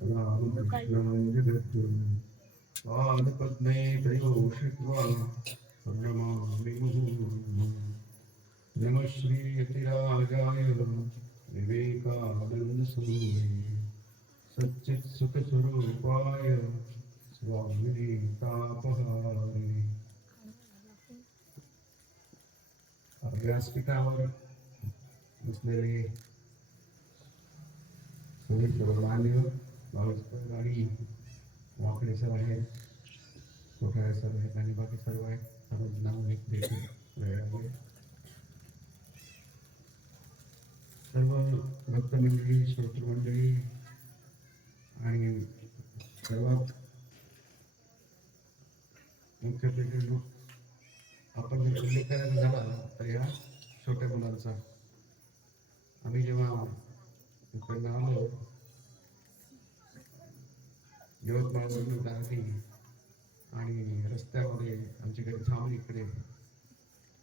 रामकृष्णं जगद्गुरुं पादपद्मे त्रयोषित्वा प्रणमामि मुहुर्मुहुः। नमः श्रीयतिराजाय विवेकानन्दसूरये सच्चित्सुखस्वरूपाय स्वामिने तापहारिणे। व्यासपीठावर बसलेले सगळे सर्वमान्य भाविक आणि वाकडे सर आहेत, कोठाळे सर आहेत आणि बाकी सर्व आहेत. सर्व नाव एक देखील वेळावे. सर्व भक्तमंडळी, श्रोतृमंडळी आणि सर्वात मुख्यत्वे आपण जर उल्लेख करायचा झाला तर ह्या छोट्या मुलांचा. आम्ही जेव्हा इकडनं आलो यवतमाळवरून गावी आणि रस्त्यामध्ये आमची घरी थांबली इकडे,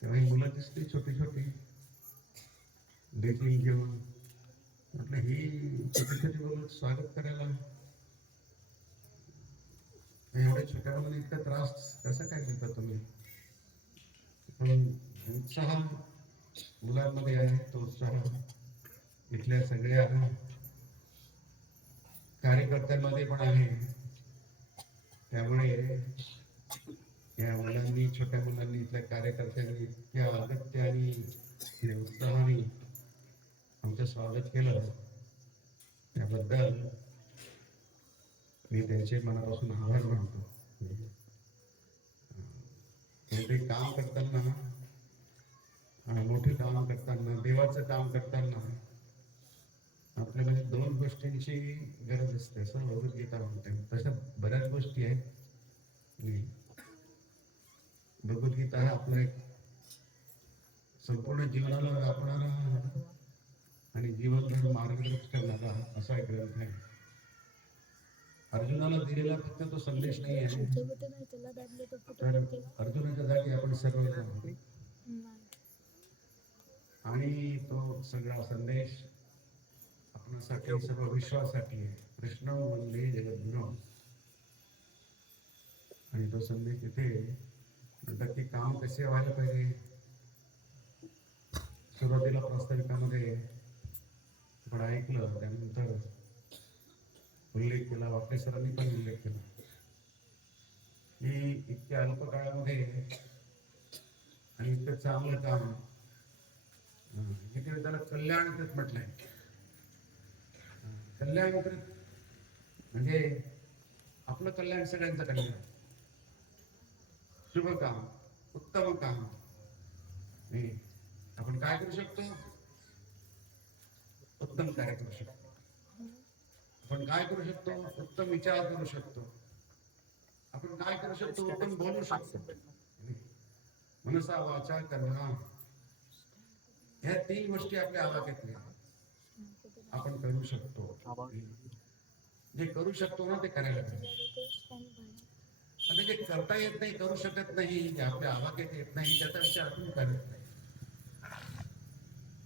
तेव्हा ही मुलं दिसली छोटी छोटी लेखी घेऊन. म्हटलं ही छोटी छोटी मुलं स्वागत करायला एवढ्या छोट्या मुलांना इतका त्रास कसा काय देता तुम्ही? पण उत्साह मुलांमध्ये आहे, तो उत्साह इथल्या सगळ्या कार्यकर्त्यांमध्ये पण आहे. त्यामुळे या मुलांनी, छोट्या मुलांनी, इथल्या कार्यकर्त्यांनी इतक्या अगत्य आणि उत्साहाने आमचं स्वागत केलं, त्याबद्दल मी त्यांचे मनापासून आभार मानतो. कोणते काम करताना, मोठे काम करताना, देवाचं काम करताना आपल्याला दोन गोष्टींची गरज असते असं भगवद्गीता म्हणते. तशा बऱ्याच गोष्टी आहेत. भगवद्गीता हा आपला एक संपूर्ण जीवनाला राबणारा आणि जीवनभर मार्गदर्शक करणारा असा एक ग्रंथ आहे. अर्जुनाला दिलेला फक्त तो संदेश नाही आहे, तर अर्जुनाच्या जागी आपण सर्व आणि तो सगळा संदेश आपणासाठी, सर्व विश्वासाठी आहे. कृष्ण वंदे जगद्गुरू. आणि तो संदेश तिथे म्हणतात की काम कसे व्हायला पाहिजे. सुरुवातीला प्रास्ताविकामध्ये आपण ऐकलं, त्यानंतर उल्लेख केला, वाकडे सरांनी पण उल्लेख केला की इतक्या अल्प काळामध्ये आणि इतकं चांगलं काम, इथे त्याला कल्याणकृत म्हटलंय. कल्याणकृत म्हणजे आपलं कल्याण, सगळ्यांचं कल्याण, शुभ काम, उत्तम काम. आपण काय करू शकतो? उत्तम कार्य करू शकतो. आपण काय करू शकतो? उत्तम विचार करू शकतो. आपण काय करू शकतो? उत्तम बोलू शकतो. मनसा वाचा कर्मणा, ह्या तीन गोष्टी आपल्या आवाक्यात आपण करू शकतो. जे करू शकतो ना ते करायला पाहिजे. आणि जे करता येत नाही, करू शकत नाही, जे आपल्या आवाक्यात येत नाही, त्याचा विचार आपण करत नाही.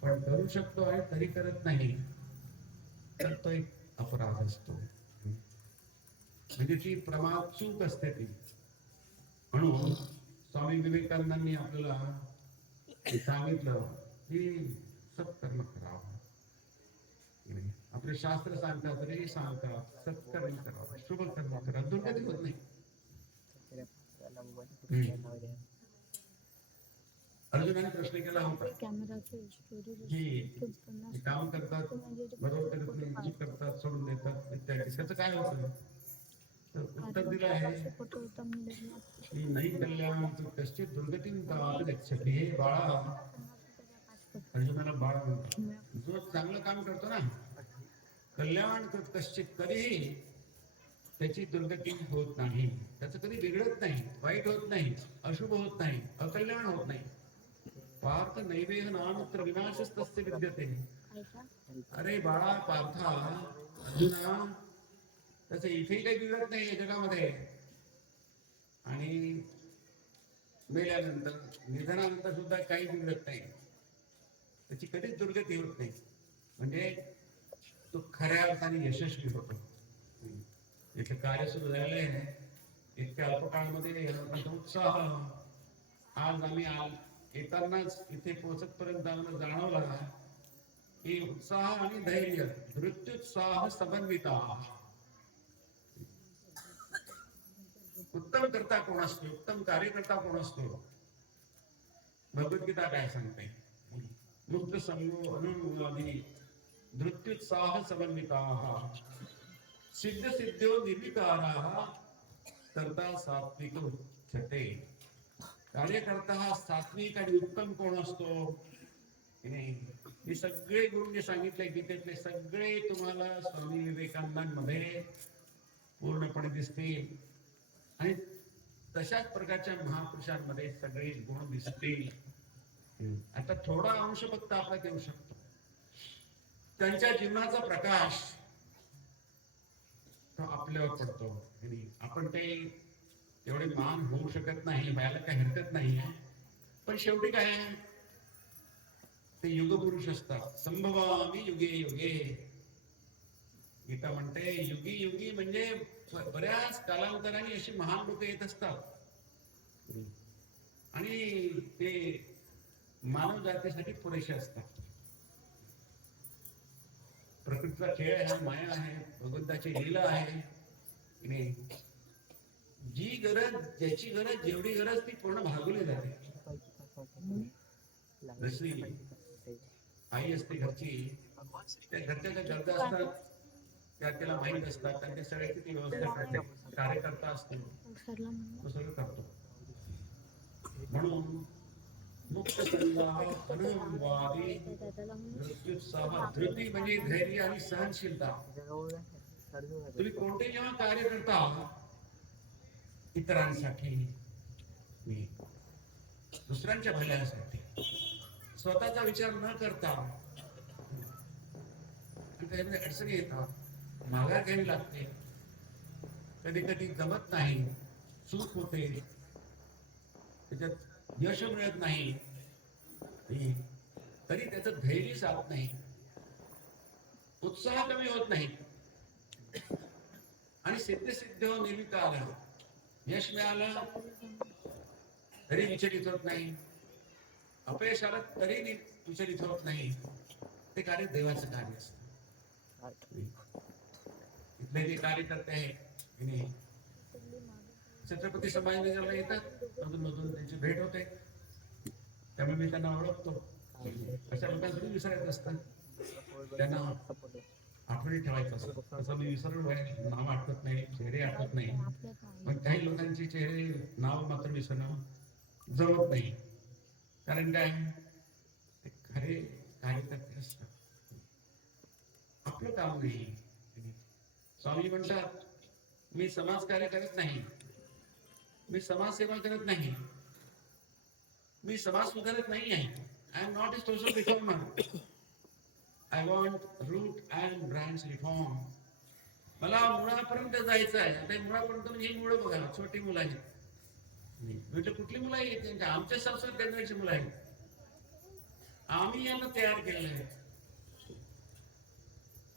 पण करू शकतो आणि तरी करत नाही, तर तो एक अपराध असतो. म्हणजे ती प्रमाद चूक असते ती. म्हणून स्वामी विवेकानंदांनी आपल्याला सांगितलं की सत्कर्म करावं. आपले शास्त्र सांगतात, रे सांगतात, सत्कर्म करावं, शुभ कर्म करा, दुर्गती होत नाही. अर्जुनाने प्रश्न केला होता की काम करतात, बरोबर करत नाही, चूक करतात, सोडून देतात इत्यादी, त्याचं काय होतं? तर उत्तर दिलं आहे की नाही कल्याण कश्चित दुर्गतीं तात गच्छति. हे बाळा, अर्जुनाला बाळा म्हणतात, जो चांगलं काम करतो ना, कल्याण कश्चित, कधीही त्याची दुर्गती होत नाही, त्याचं कधी बिघडत नाही, वाईट होत नाही, अशुभ होत नाही, अकल्याण होत नाही. पार्थ नैवेह नामत्र विनाशस्तस्य विद्यते. अरे बाळा पार्था, अर्जुना, त्याचं इथे काही बिघडत नाही जगामध्ये, आणि मेल्यानंतर, निधनानंतर सुद्धा काही बिघडत नाही, त्याची कधीच दुर्गती होत नाही. म्हणजे तो खऱ्या अर्थाने यशस्वी होतो. इथे कार्य सुरू झालेलं आहे. इतक्या अल्प काळामध्ये उत्साह आज आम्ही येतानाच इथे पोहोचतपर्यंत आम्हाला जाणवला की उत्साह आणि धैर्य धृत्युत्साह समन्विता. उत्तम करता कोण असतो, उत्तम कार्यकर्ता कोण असतो? भगवद्गीता काय सांगते? मुक्त संगो अनुवादी धृत्युत्साह समन्विताः सिद्ध सिद्ध्यो निर्विकाराः करता सात्विक उच्यते. कार्यकर्ता हा सात्विक आणि उत्तम कोण असतो? हे सगळे गुण जे सांगितले गीतेतले सगळे तुम्हाला स्वामी विवेकानंदांमध्ये पूर्णपणे दिसतील आणि तशाच प्रकारच्या महापुरुषांमध्ये सगळे गुण दिसतील. आता थोडा अंश फक्त आपल्यात येऊ शकतो. त्यांच्या जीवनाचा प्रकाश तो आपल्यावर पडतो. आपण काही एवढे मान होऊ शकत नाही, व्हायला काही हरकत नाही आहे. पण शेवटी काय ते युगपुरुष असतात. संभवामी युगे युगे. गीता म्हणते युगी युगी म्हणजे बऱ्याच कालांतराने अशी महान लोक येत असतात आणि ते मानव जातीसाठी पुरेसे असतात. प्रकृतीचा खेळ आहे, माया आहे, भगवंताची लीला आहे. जी गरज, ज्याची गरज, जेवढी गरज ती पूर्ण भागवली जाते. जशी आई असते घरची, त्या घरच्या ज्या गरजा असतात त्या तिला माहीत असतात आणि ते सगळ्याची ती व्यवस्था करते. कार्यकर्ता असतो तो सगळं करतो. म्हणून मुक्त अनुवादी धृत्युत्साह. धृती म्हणजे धैर्य आणि सहनशीलता. तुम्ही कोणते जेव्हा कार्य करता इतरांसाठी, दुसऱ्यांच्या भल्यासाठी, स्वतःचा विचार न करता अडचणी येतात, माघार घ्यावी लागते, कधी कधी जमत नाही, चूक होते, त्याच्यात यश मिळत नाही, तरी त्याचं धैर्य साथ नाही, उत्साह कमी होत नाही आणि सिद्ध निर्विकार. यश मिळालं तरी विचलित होत नाही, अपयश आलं तरी विचलित होत नाही. ते कार्य देवाचं कार्य असतं. इथले जे कार्यकर्ते आहेत छत्रपती संभाजीनगरला येतात, मधून मधून त्यांची भेट होते, त्यामुळे मी त्यांना ओळखतो. अशा लोकांसाठी विसरायचं असतं, त्यांना आठवणी ठेवायचं असतं. तसं मी विसरलो आहे, नाव आठवत नाही, चेहरे आठवत नाही, पण काही लोकांचे चेहरे नाव मात्र विसरणं जमत नाही. कारण काय, ते खरे कार्यकर्ते असतात. आपलं काम नाही. स्वामी म्हणतात मी समाजकार्य करत नाही, मी समाजसेवा करत नाही, मी समाज सुधारत नाही आहे. I am not a social reformer. I want root and branch reform. मला मुळापर्यंत जायचं आहे. आता मुळापर्यंत म्हणजे ही मुळं बघा, छोटी मुलं आहेत. म्हणजे कुठली मुलं आहेत? आमच्या संस्कार केंद्राची मुलं आहेत. आम्ही यांना तयार केलेलं आहे.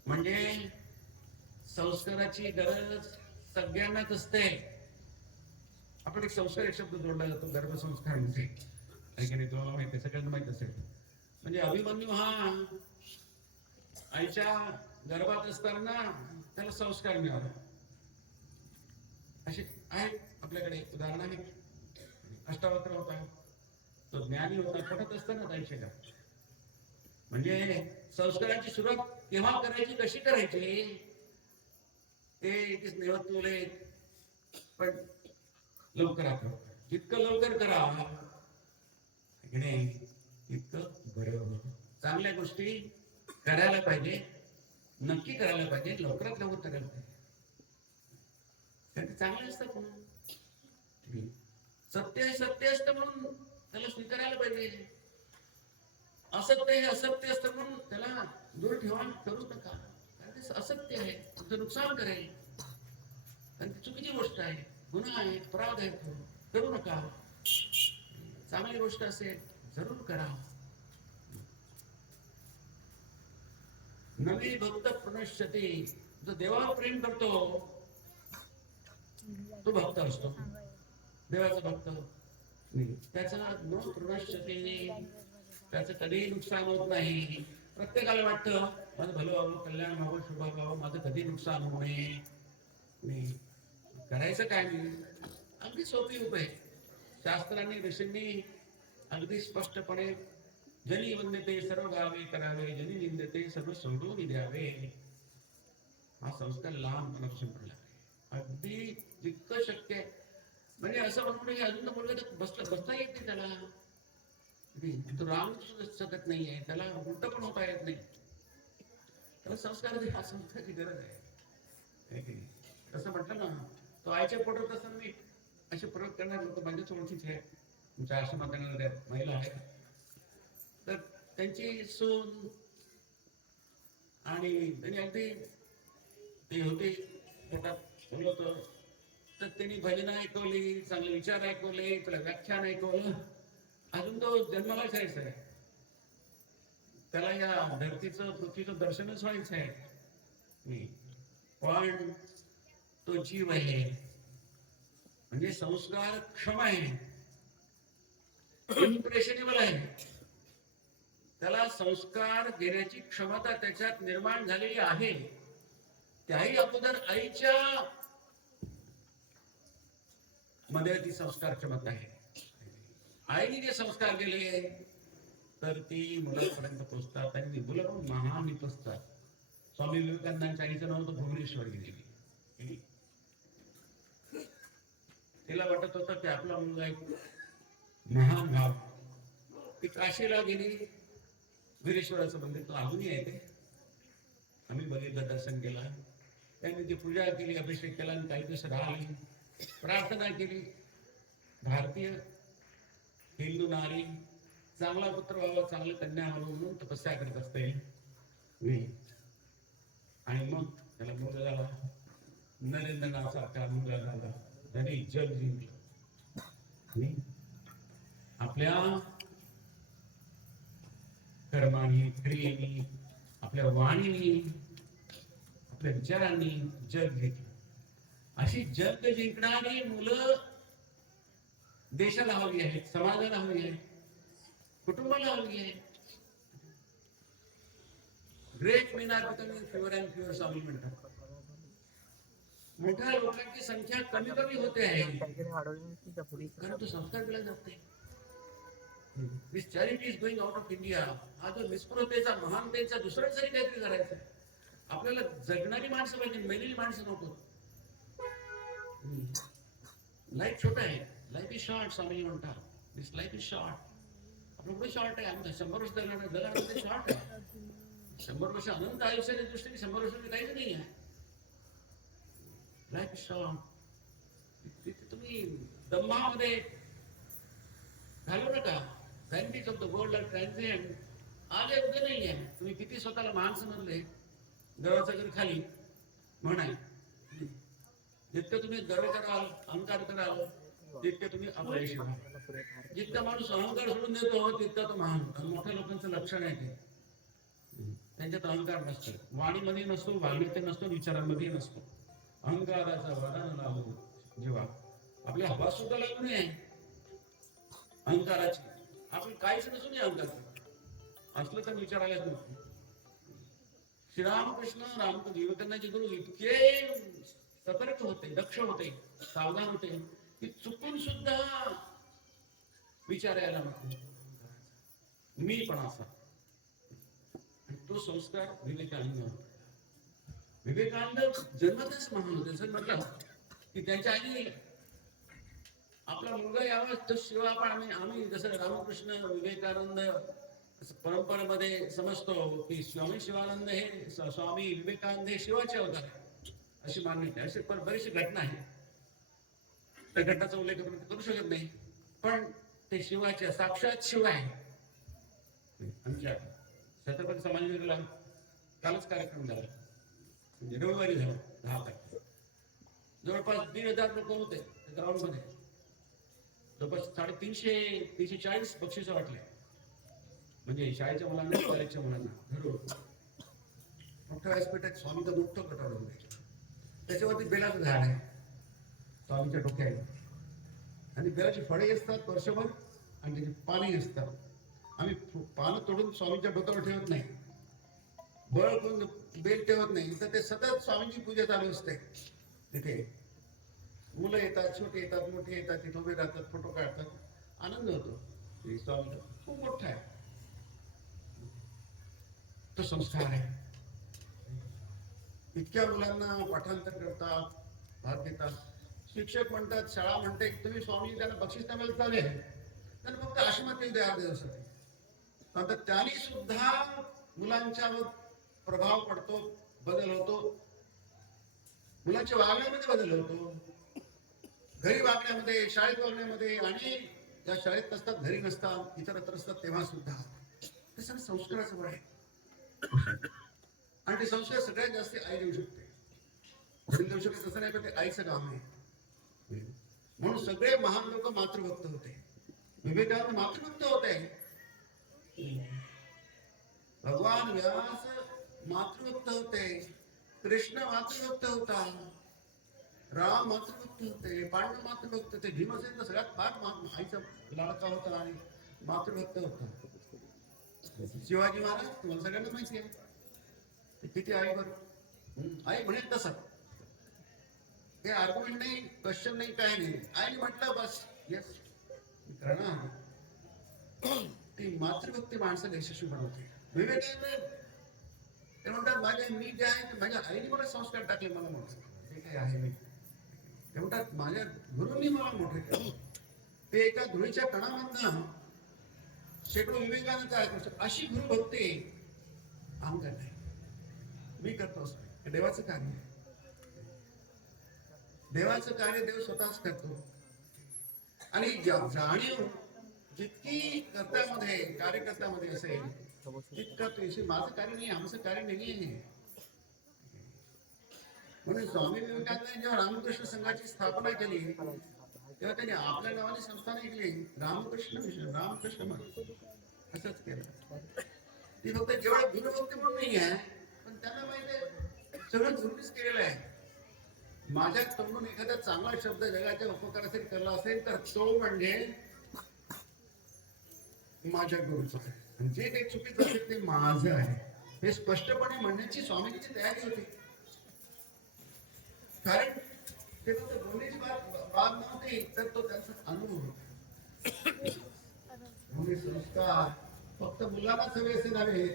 म्हणजे संस्काराची गरज सगळ्यांनाच असते. आपण एक संस्कार एक शब्द जोडला जातो गर्भसंस्कार म्हणजे, तुम्हाला माहिती, सगळ्यांना माहित असेल. म्हणजे अभिमन्यू हा आईच्या गर्भात असताना त्याला संस्कार मिळाला. असे आहेत आपल्याकडे उदाहरण आहे. अष्टावक्र होता, तो ज्ञानी होता, पटत असताना आईच्या गर्भात. म्हणजे संस्काराची सुरुवात केव्हा करायची, कशी करायची, ते नेवतले. पण लवकर आठवत, जितकं लवकर करा इतकं बरं. चांगल्या गोष्टी करायला पाहिजे, नक्की करायला पाहिजे, लवकरात लवकर करायला पाहिजे. ते चांगले असतात ना. सत्य हे सत्य असतं म्हणून त्याला स्वीकारायला पाहिजे. असत्य हे असत्य असतं म्हणून त्याला दूर ठेवा, करू नका. असत्य आहे, तुमचं नुकसान करेल, आणि चुकीची गोष्ट आहे, गुन्हा आहे, अपराध आहे, करू नका. चांगली गोष्ट असेल जरूर करा. नवी भक्त प्रणश्यते. जो देवावर प्रेम करतो तो भक्त असतो, देवाचा भक्त नाही. त्याचा न तृणश्यते, त्याचं कधीही नुकसान होत नाही. प्रत्येकाला वाटतं माझं भलं व्हावं, कल्याण व्हावं, शुभ व्हावं, माझं कधी नुकसान होऊ नये. नाही करायचं काय मी? अगदी सोपी उपाय शास्त्रांनी ऋषींनी अगदी स्पष्टपणे जनी वंदते सर्व गावे करावे, जनी निंदते सर्व सोडून द्यावे. हा संस्कार लहानपणापासून पडला अगदी जितकं शक्य आहे. म्हणजे असं म्हणून की अजून मुलगा तर बसता येत नाही त्याला, तो राम शकत नाहीये, त्याला उलट पण होता येत नाही. तर संस्कार हा संस्काराची गरज आहे. तसं म्हटलं ना, तो आईच्या पोटात असताना मी असे प्रयोग करणार लोक माझ्याच ओळखीचे आहेत. तुमच्या आश्रमात महिला आहेत, तर त्यांची सून आणि त्यांनी अगदी ते होते पोटात बोलत, तर त्यांनी भजन ऐकवली, चांगले विचार ऐकवले, त्याला व्याख्यान ऐकवलं. अजून तो जन्माला जायचं आहे, त्याला या धरतीचं पृथ्वीचं दर्शनच व्हायचं आहे. पण तो जीव आहे, म्हणजे संस्कार क्षम आहे, इम्प्रेशनेबल आहे. त्याला संस्कार देण्याची क्षमता त्याच्यात निर्माण झालेली आहे. त्याही अगोदर आईच्या मध्ये ती संस्कार क्षमता आहे. आईने जे संस्कार केले तर ती मुलापर्यंत पोहोचतात आणि मुलं पण महान असतात. स्वामी विवेकानंदांच्या आईचं नाव होतं भुवनेश्वरी देवी. तिला वाटत होतं की आपला मुलगा एक महान भाव. ती काशीला गेली, वीरेश्वराचं मंदिर तो अजूनही आहे ते, आम्ही बघितलं, दर्शन केलं. त्यांनी ती पूजा केली, अभिषेक केला आणि काही दिवस राहिली, प्रार्थना केली. भारतीय हिंदू नारी चांगला पुत्र व्हावा, चांगलं कन्या व्हावं म्हणून तपस्या करत असते. आणि मग त्याला मुलगा झाला, नरेंद्र नावाचा मुलगा झाला, त्याने जग जिंकलं. आपल्या कर्माने, क्रियेने, आपल्या वाणीने, आपल्या विचारांनी जग घेतलं. अशी जग जिंकणारी मुलं देशाला हवी आहेत, समाजाला हवी आहे, कुटुंबाला हवी आहे. Great men are becoming fewer and fewer Swami म्हणतात. मोठ्या लोकांची संख्या कमी कमी होते आहे, कारण तो संस्कार केला जात नाही. This charity is going out of India. हा जो निस्पृहतेचा, महानतेचा दुसरं जरी काहीतरी करायचं, आपल्याला जगणारी माणसं पाहिजे, मेलेली माणसं नको. लाईफ छोटा आहे, लाईफ इज शॉर्ट स्वामी म्हणतात. दिस लाईफ इज शॉर्ट. आपलं पुढे शॉर्ट आहे, आम्ही 100 वर्ष जगणार शॉर्ट आहे. 100 वर्ष अनंत आयुष्याच्या दृष्टीने 100 वर्ष काहीच नाही आहे. Life is short. तिथे तुम्ही दंभामध्ये घालू नका. Vanities of the world are transient. आले उद्या नाही आहे. तुम्ही किती स्वतःला महान समजले, गर्वाचा घर खाली म्हणाय, जितकं तुम्ही गर्व कराल, अहंकार कराल, तितके तुम्ही अपयशी व्हाल. जितका माणूस अहंकार सोडून देतो तितका तो महान. मोठ्या लोकांचं लक्षण आहे ते, त्यांच्यात अहंकार नसतो, वाणीमध्ये नसतो, वागणीत नसतो, विचारांमध्ये नसतो. अहंकाराचा वरण लागू जेव्हा आपल्या हवा सुद्धा लागू नये अहंकाराची, आपण काहीच नसू नये अहंकार असलं तर विचारायलाच नको. श्रीरामकृष्ण विवेकानंदाचे गुरु इतके सतर्क होते, दक्ष होते, सावधान होते की चुकून सुद्धा विचारायला नको मी पण असा. तो संस्कार विवेकानंद जन्मतच महान होते. जर म्हटलं की त्यांच्या आधी आपला मुलगा यावा, तो शिवा. पण आम्ही जसं रामकृष्ण विवेकानंद परंपरेमध्ये समजतो की स्वामी शिवानंद हे, स्वामी विवेकानंद हे शिवाचे अवतार अशी मान्यता. अशी बरीचशी घटना आहे, त्या घटनाचा उल्लेख आपण करू शकत नाही, पण ते शिवाचे साक्षात शिव आहे. आमच्या छत्रपती समाजला कालच कार्यक्रम झाला, म्हणजे रविवारी झाला 10 तारखेला. जवळपास 1,500 लोक होते ग्राउंड मध्ये. जवळपास 350-340 बक्षीस वाटले, म्हणजे शाळेच्या मुलांना, कॉलेजच्या मुलांना घरून. मोठ्या व्यासपीठात स्वामीचं मोठं कटार होतं, त्याच्यावरती बेलाचं झाड आहे. स्वामीच्या डोक्याला, आणि बेलाची फळे असतात वर्षभर आणि त्याची पाने असतात. आम्ही पानं तोडून स्वामीच्या डोक्यावर ठेवत नाही, बळ कोण बेल ठेवत नाही, तर ते सतत स्वामींची पूजा चालू असते. तिथे मुलं येतात, छोटे येतात, मोठे येतात, तिथे उभे राहतात, फोटो काढतात, आनंद होतो. स्वामी खूप मोठा आहे तो संस्कार आहे. इतक्या मुलांना पाठांतर करतात, भाग घेतात. शिक्षक म्हणतात, शाळा म्हणते तुम्ही स्वामी त्यांना बक्षीस द्यायला चालेल, त्यांना फक्त आश्रमात येऊ द्या दिवसासाठी. आता त्यांनी सुद्धा मुलांच्यावर प्रभाव पडतो, बदल होतो, मुलांच्या वागण्यामध्ये बदल होतो, घरी वागण्यामध्ये, शाळेत वागण्यामध्ये, आणि ज्या शाळेत नसतात, घरी नसतात, इतरत्र असतात, तेव्हा सुद्धा ते सगळं संस्काराचं बळ आहे. आणि ते संस्कार सगळ्यात जास्त आई देऊ शकते. वडील देऊ शकते तसं नाही, पण ते आईचं काम आहे. म्हणून सगळे महान लोक मातृभक्त होते. विवेकानंद मातृभक्त होते, भगवान व्यास मातृभक्त होते, कृष्ण मातृभक्त होता, राम मातृभक्त होते, पांडव मातृभक्त होते, भीमसेन तर सगळ्यात फार आईचा लाडका होता आणि मातृभक्त होता. शिवाजी महाराज तुम्हाला सगळ्यांना माहिती आहे, ते किती आईवर आई म्हणेल तसं, हे आर्ग्युमेंट नाही, क्वेश्चन नाही, काय नाही, आईने म्हटलं बस येस करणार. ती मातृभक्ती माणसाला यशस्वी बनवते. विवेकानंद ते म्हणतात, माझ्या मी जे आहे माझ्या आईने मला संस्कार टाकले, मला मोठं जे काही आहे मी, ते म्हणतात माझ्या गुरूंनी मला मोठे केले. ते एका धुळीच्या कणामधनं शेकडो विवेकानंद आहेत, अशी गुरुभक्ती अंग नाही. मी करतो देवाचं कार्य, देवाचं कार्य देव स्वतःच करतो. आणि जाणीव जितकी कर्त्यामध्ये, कार्यकर्त्यामध्ये असेल, तितका तो माझं कार्य नाही, आमचं कार्य नाही आहे. म्हणून स्वामी विवेकानंद जेव्हा रामकृष्ण संघाची स्थापना केली, तेव्हा त्यांनी आपल्या नावाने संस्था नाही केली, रामकृष्ण मिशन, रामकृष्ण मठ असंच केलं. ती फक्त जेवढं गुरुभक्ती म्हणून नाही आहे, पण त्यांना माहिती आहे सगळं गुरुनीच केलेलं आहे. माझ्या तोंडून एखादा चांगला शब्द जगाच्या उपकारासाठी करला असेल तर तो म्हणजे माझ्या गुरुचा आहे, आणि जे काही चुकीचं असेल ते माझं आहे, हे स्पष्टपणे म्हणण्याची स्वामींची तयारी होती. कारण ते फक्त बोलण्याची बात नव्हती, तर तो त्यांचा अनुभव होता. संस्कार फक्त मुलांनाच हवे असे नव्हे,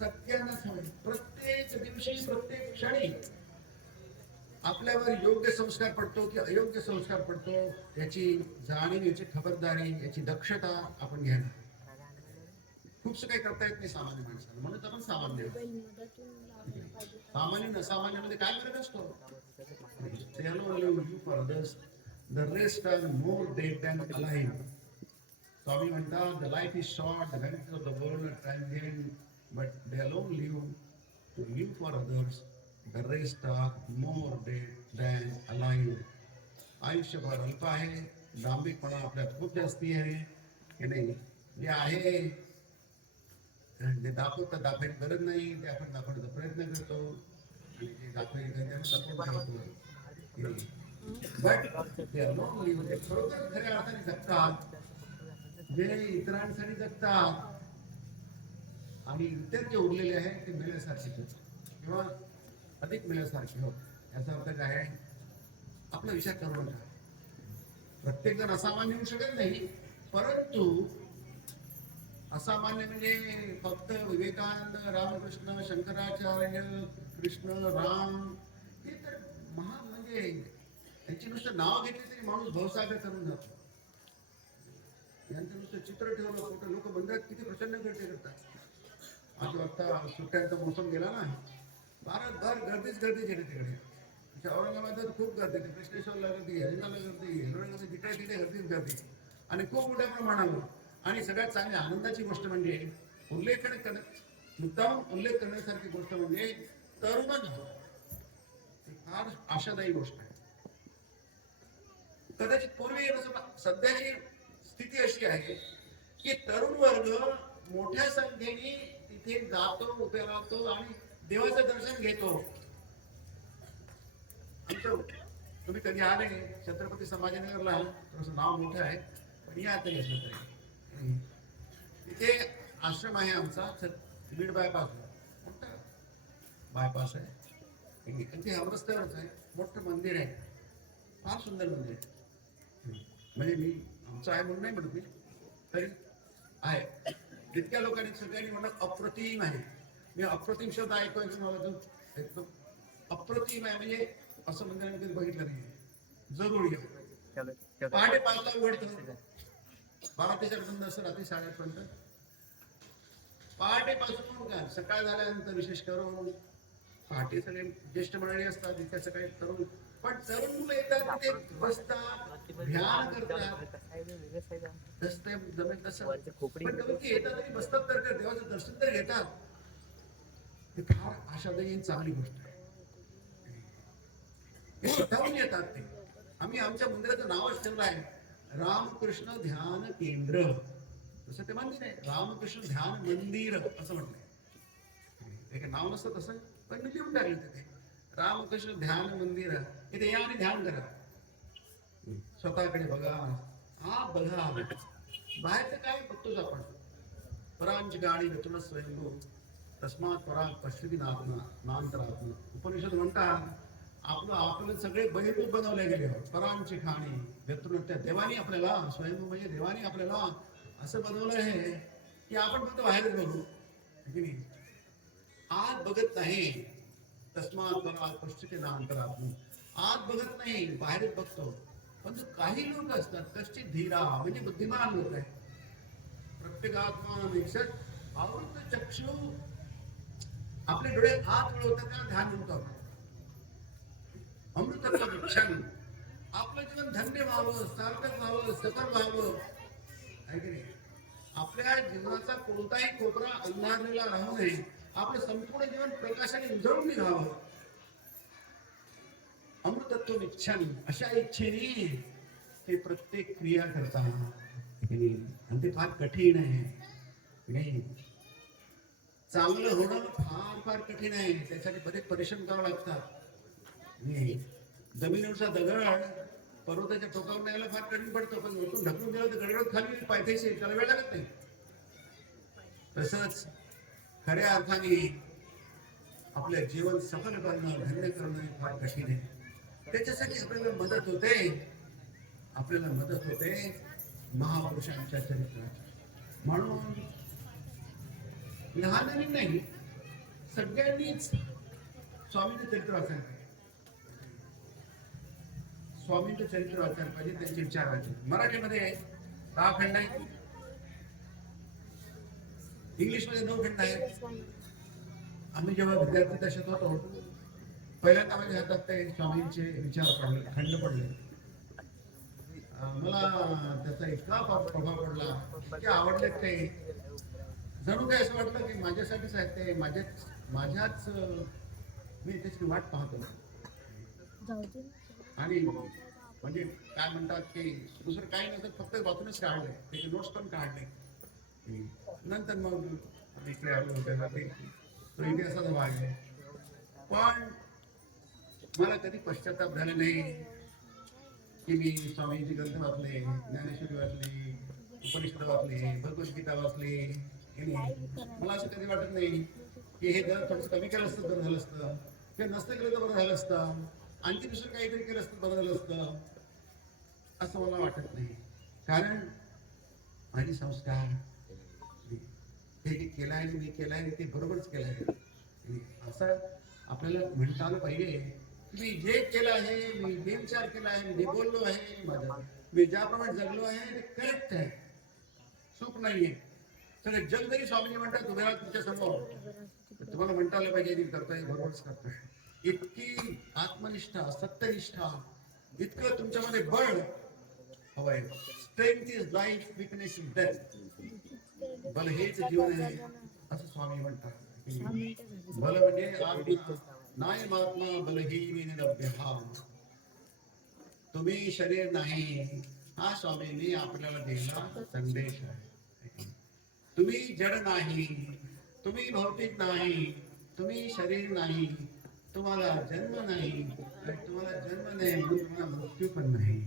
सगळ्यांनाच हवे. प्रत्येक दिवशी, प्रत्येक क्षणी आपल्यावर योग्य संस्कार पडतो की अयोग्य संस्कार पडतो, याची जाणीव, याची खबरदारी, याची दक्षता आपण घ्यायला. खूपसं काही करता येत नाही सामान्य माणसाला, म्हणून आपण सामान्य. सामान्य न सामान्यामध्ये काय फरक असतो? The rest are more dead than alive. स्वामी म्हणतात, the life is short, the benefits of the world are transient, but they alone live to live for others. The rest are more dead than alive. आयुष्य फार अल्प आहे, दांभिकपणा आपल्यात खूप जास्ती आहे की नाही. जे आहे ते दाखवायची गरज नाही, ते आपण दाखवण्याचा प्रयत्न करतो, जे दाखवायची बट ते alone live, खरोखर खऱ्या अर्थाने जगतात, जे इतरांसाठी जगतात, आणि इतर जे उरलेले आहेत ते मिळण्यासारखे किंवा अधिक मिळण्यासारखे होत. याचा अर्थ काय आहे? आपला विचार करू नका. प्रत्येक जण असामान्य होऊ शकत नाही, परंतु असामान्य म्हणजे फक्त विवेकानंद, रामकृष्ण, शंकराचार्य, कृष्ण, राम, हे तर महान, म्हणजे त्यांची नुसतं नाव घेतले तरी माणूस भवसागर करून जातो. यांचं नुसतं चित्र ठेवलं, फोटो, लोक मंदिरात किती प्रचंड गर्दी करतात. आज आता सुट्ट्यांचा मोसम गेला ना, भारतभर गर्दीच गर्दी केली तिकडे. औरंगाबादात खूप गर्दी, कृष्णेश्वरला गर्दी, हरिणाला गर्दी, गर्दी, तिकडे तिथे गर्दीच गर्दी, आणि खूप मोठ्या प्रमाणावर. आणि सगळ्यात चांगली आनंदाची गोष्ट म्हणजे मुद्दाम उल्लेख करण्यासारखी गोष्ट म्हणजे तरुण फार आशादायी गोष्ट आहे. कदाचित पूर्वी सध्याची स्थिती अशी आहे की तरुण वर्ग मोठ्या संख्येने तिथे जातो, उभे राहतो आणि देवाचं दर्शन घेतो. तुम्ही कधी आले छत्रपती संभाजीनगरला, थोडंसं नाव मोठं आहे पण या तरी असलं तरी. तिथे आश्रम आहे आमचा बीड बायपास, मोठा बायपास आहे. ते रस्त्यावरच आहे, मोठं मंदिर आहे, फार सुंदर मंदिर आहे. म्हणजे मी आमचं आहे म्हणून नाही म्हणत मी, तरी आहे. जितक्या लोकांनी सगळ्यांनी म्हणलं अप्रतिम आहे. मी अप्रतिम शब्द ऐकवायचं मला तो एकदम अप्रतिम आहे, म्हणजे असं मंदिर मी कधी बघितलं नाही. जरूर या. पहाटे 5ला उघडतं, 12 ते 4 बंद असतं, रात्री 8:30 पर्यंत. पहाटेपासून का सकाळ झाल्यानंतर विशेष करून पहाटे सगळे ज्येष्ठ मंडळी असतात, तितक्या सकाळी तरुण, पण तरुण मुलं येतात तिथे बसतात, ध्यान करतात, जमेल तसं. पण लोक येतात आणि बसतात तर देवाचं दर्शन तर घेतात. हे फार आशादायी चांगली गोष्ट आहे. हे स्वतःहून येतात ते. आम्ही आमच्या मंदिराचं नावच ठेवलं आहे रामकृष्ण ध्यान केंद्र. तसं ते मंदिर आहे, रामकृष्ण ध्यान मंदिर असं म्हटलंय. एक नाव नसतं तसं, पण मी लिहून टाकलं तिथे रामकृष्ण ध्यान मंदिर. इथे या आणि ध्यान करा, स्वतःकडे बघा. हा बघा, बाहेरचं काय बघतोच आपण. परांची गाणी रचना स्वयंभू तस्मात पराग पश्चिमी नांतरात्म. उपनिषद म्हणतात आपलं सगळे बहिरूप बनवले गेले. परांची खाणी व्यक्तृ, त्या देवानी आपल्याला, स्वयंभू म्हणजे देवानी आपल्याला असं बनवलं आहे की आपण फक्त बाहेरच बघू, की नाही, आत बघत नाही. तस्मात पराग पश्चिमी नांतरात्म. आत बघत नाही, बाहेरच बघतो. पण काही लोक असतात कष्टी धीरा, म्हणजे बुद्धिमान लोक आहे. प्रत्येकात्मा विकसत आवृत्त चक्षु, आपले डोळे आत वळवतात, त्याला ध्यान म्हणतो आपण. अमृतत्व क्षण, आपलं जीवन धन्य व्हावं, सार्थक व्हावं, सफल व्हावं, आहे की नाही. आपल्या जीवनाचा कोणताही कोपरा अंधारलेला राहू नये, आपलं संपूर्ण जीवन प्रकाशाने उजळून निघावं. अमृतत्व इच्छाने, अशा इच्छेने ते प्रत्येक क्रिया करतात आणि ते फार कठीण आहे. चांगलं होणं फार फार कठीण आहे, त्यासाठी बरेच परिश्रम करावे लागतात. जमिनीवरचा दगड पर्वताच्या टोकावर न्यायला फार कठीण पडतं, पण वरतून ढकलून दिलं तर गडगड खाली पायथ्याशी, त्याला वेळ लागत नाही. तसंच खऱ्या अर्थाने आपलं जीवन सफल करणं, धन्य करणं फार कठीण आहे. त्याच्यासाठी आपल्याला मदत होते महापुरुषांच्या चरित्रात. म्हणून लहानही नाही, सगळ्यांनीच स्वामींचं चरित्र वाचायला पाहिजे. स्वामींचं चरित्र वाचायला पाहिजे, त्यांचे विचार वाचायचे. मराठीमध्ये 10 खंड आहेत, इंग्लिशमध्ये 9 खंड आहेत. आम्ही जेव्हा विद्यार्थी दशेत होतो, पहिल्यांदा माझ्या हातात ते स्वामींचे विचार पडले, खंड पडले. मला त्याचा इतका प्रभाव पडला की आवडले ते. जणू काय असं वाटलं की माझ्यासाठीच आहे ते, माझ्याच मी त्याची वाट पाहतो. आणि म्हणजे काय म्हणतात की दुसरं काही नसतं, फक्त वाचूनच काढले, त्याचे नोट्स पण काढले. नंतर मग इकडे आलो, तो इतिहासाचा भाग आहे. पण मला कधी पश्चाताप झाले नाही की मी स्वामींची ग्रंथ वाचले, ज्ञानेश्वरी वाचली, उपनिषद वाचले, भगवद्गीता वाचली. मला असं कधी वाटत नाही की हे जर थोडंसं कमी केलं असतं बरं झालं असतं, किंवा नसतं केलं तर बरं झालं असतं, आणखी दुसरं काहीतरी केलं असतं बरं झालं असतं, असं मला वाटत नाही. कारण माझे संस्कार, हे जे केलं आहे मी केलं आहे ते बरोबरच केलं आहे असं आपल्याला म्हणता आलं पाहिजे. मी जे केलं आहे, मी जे विचार केला आहे, मी जे बोललो आहे, मी ज्याप्रमाणे जगलो आहे ते करेक्ट आहे, चूक नाहीये. सगळे जग जरी स्वामीजी म्हणतात तुम्हाला तुमच्या समोर, तुम्हाला म्हणता आलं पाहिजे करताय बरोबरच करताय. इतकी आत्मनिष्ठा, सत्यनिष्ठा, इतकं तुमच्यामध्ये बळ हवंय. Strength is life, weakness is death. बल हेच जीवन आहे असं स्वामी म्हणतात. बल म्हणजे आत्मा नाही, महात्मा बलहीन लभ्यः. तुम्ही शरीर नाही, हा स्वामींनी आपल्याला दिलेला संदेश आहे. तुम्ही जड नाही, तुम्ही भौतिक नाही, तुम्ही शरीर नाही, तुम्हाला जन्म नाही तुम्हाला जन्म नाही म्हणून तुम्हाला मृत्यू पण नाही.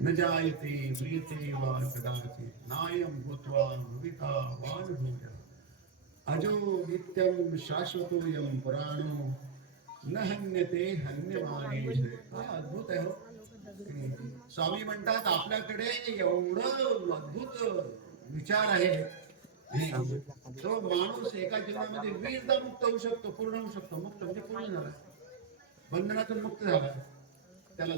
न जायते म्रियते वा कदाचित नायं भूत्वा भविता वा न भूयः अजो नित्यं शाश्वतोऽयं पुराणो न हन्यते हन्यमाने. हा अद्भुत आहे हो. स्वामी म्हणतात आपल्याकडे एवढं अद्भुत विचार आहे. तो माणूस एका जीवनामध्ये 20दा मुक्त होऊ शकतो, पूर्ण होऊ शकतो. मुक्त म्हणजे पूर्ण झाला, बंधनातून मुक्त झाला. त्याला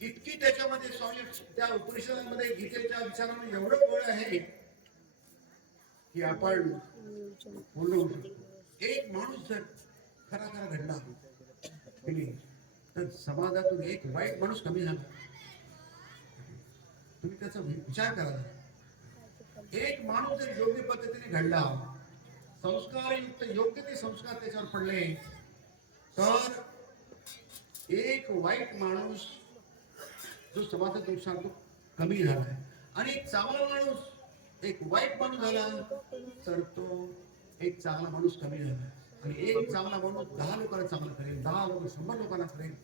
इतकी त्याच्यामध्ये स्वामी त्या उपनिषदांमध्ये गीतेच्या विचारांमध्ये एवढं बळ आहे की आपण पूर्ण होऊ शकतो. एक माणूस जर खरा खरा घडला तर समाजातून एक वाईट माणूस कमी झाला. तुम्ही त्याचा विचार करा. एक माणूस जर योग्य पद्धतीने घडला, संस्कारयुक्त योग्य ते संस्कार त्याच्यावर पडले, तर एक वाईट माणूस जो समाजात नुकसान तो कमी झाला. आणि एक चांगला माणूस, एक वाईट माणूस झाला तर तो एक चांगला माणूस कमी झाला. आणि एक चांगला माणूस 10 लोकांना चांगला करेल, 10 लोक 100 लोकांना करेल.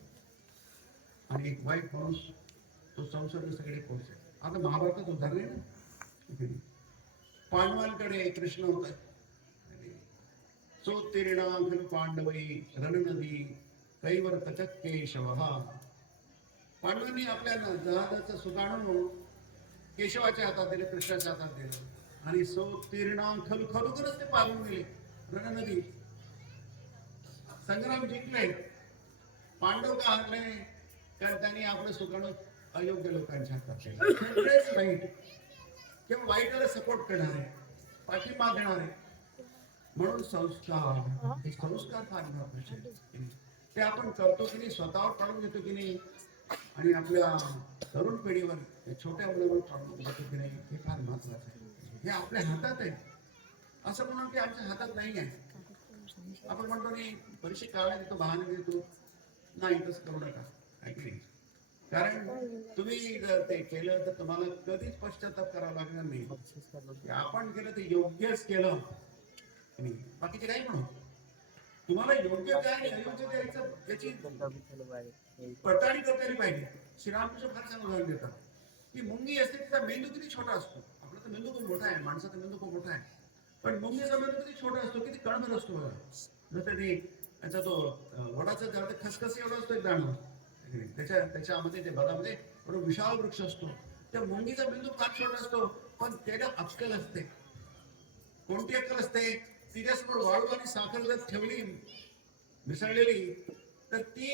आणि एक वाईट माणूस तो संसर्ग सगळे पोहोचेल. आता महाभारतात उदाहरण आहे ना, पांडवांकडे कृष्ण होता. सोत्तीर्णा खलु पांडवै रणनदी कैवर्तक केशवः. पांडवांनी आपल्या जहाजाचं सुकाणू केशवाच्या हातात दिले, कृष्णाच्या हातात दिलं. आणि सोत्तीर्णा खलु खरोखरच ते पारून गेले रणनदी. संग्राम जिंकले. पांडव का हरले? कारण त्यांनी आपलं सुकाणू अयोग्य लोकांच्या हातात केलं. वाईट किंवा वाईटाला सपोर्ट करणारे, पाठिंबा देणारे. म्हणून संस्कार, हे संस्कार फार महत्वाचे. ते आपण करतो की नाही, स्वतःवर काढून घेतो की नाही, आणि आपल्या तरुण पिढीवर, छोट्या मुलावर काढून घेतो की नाही, हे फार महत्वाचं आहे. हे आपल्या हातात आहे. असं म्हणून की आमच्या हातात नाही आहे. आपण म्हणतो नाही पैसे काढले देतो, बहाणे देतो, नाही तसं करू नका, ऐकली. कारण तुम्ही जर ते केलं तर तुम्हाला कधीच पश्चाताप करावा लागणार नाही. आपण केलं ते योग्यच केलं. बाकीचे काही म्हणू, तुम्हाला योग्य काय अयोग्य द्यायचं याची पडताळणी करता आली पाहिजे. श्रीरामकृष्ण फार चांगलं उदाहरण देतात की मुंगी असते, तिचा मेंदू किती छोटा असतो. आपला तर मेंदू खूप मोठा आहे, माणसाचा मेंदू खूप मोठा आहे, पण मुंगीचा मेंदू किती छोटा असतो, किती कणभर असतो बघा. जसं ते त्याचा तो वडाचा झाड खसखस एवढा असतो एक दाणं, त्याच्यामध्ये ते बघामध्ये बरोबर विशाल वृक्ष असतो. त्या मुंगीचा मेंदू फार छोटा असतो, पण त्याला अक्कल असते. कोणती अक्कल असते? तिच्यासमोर वाळू आणि साखर जर ठेवली मिसळलेली तर ती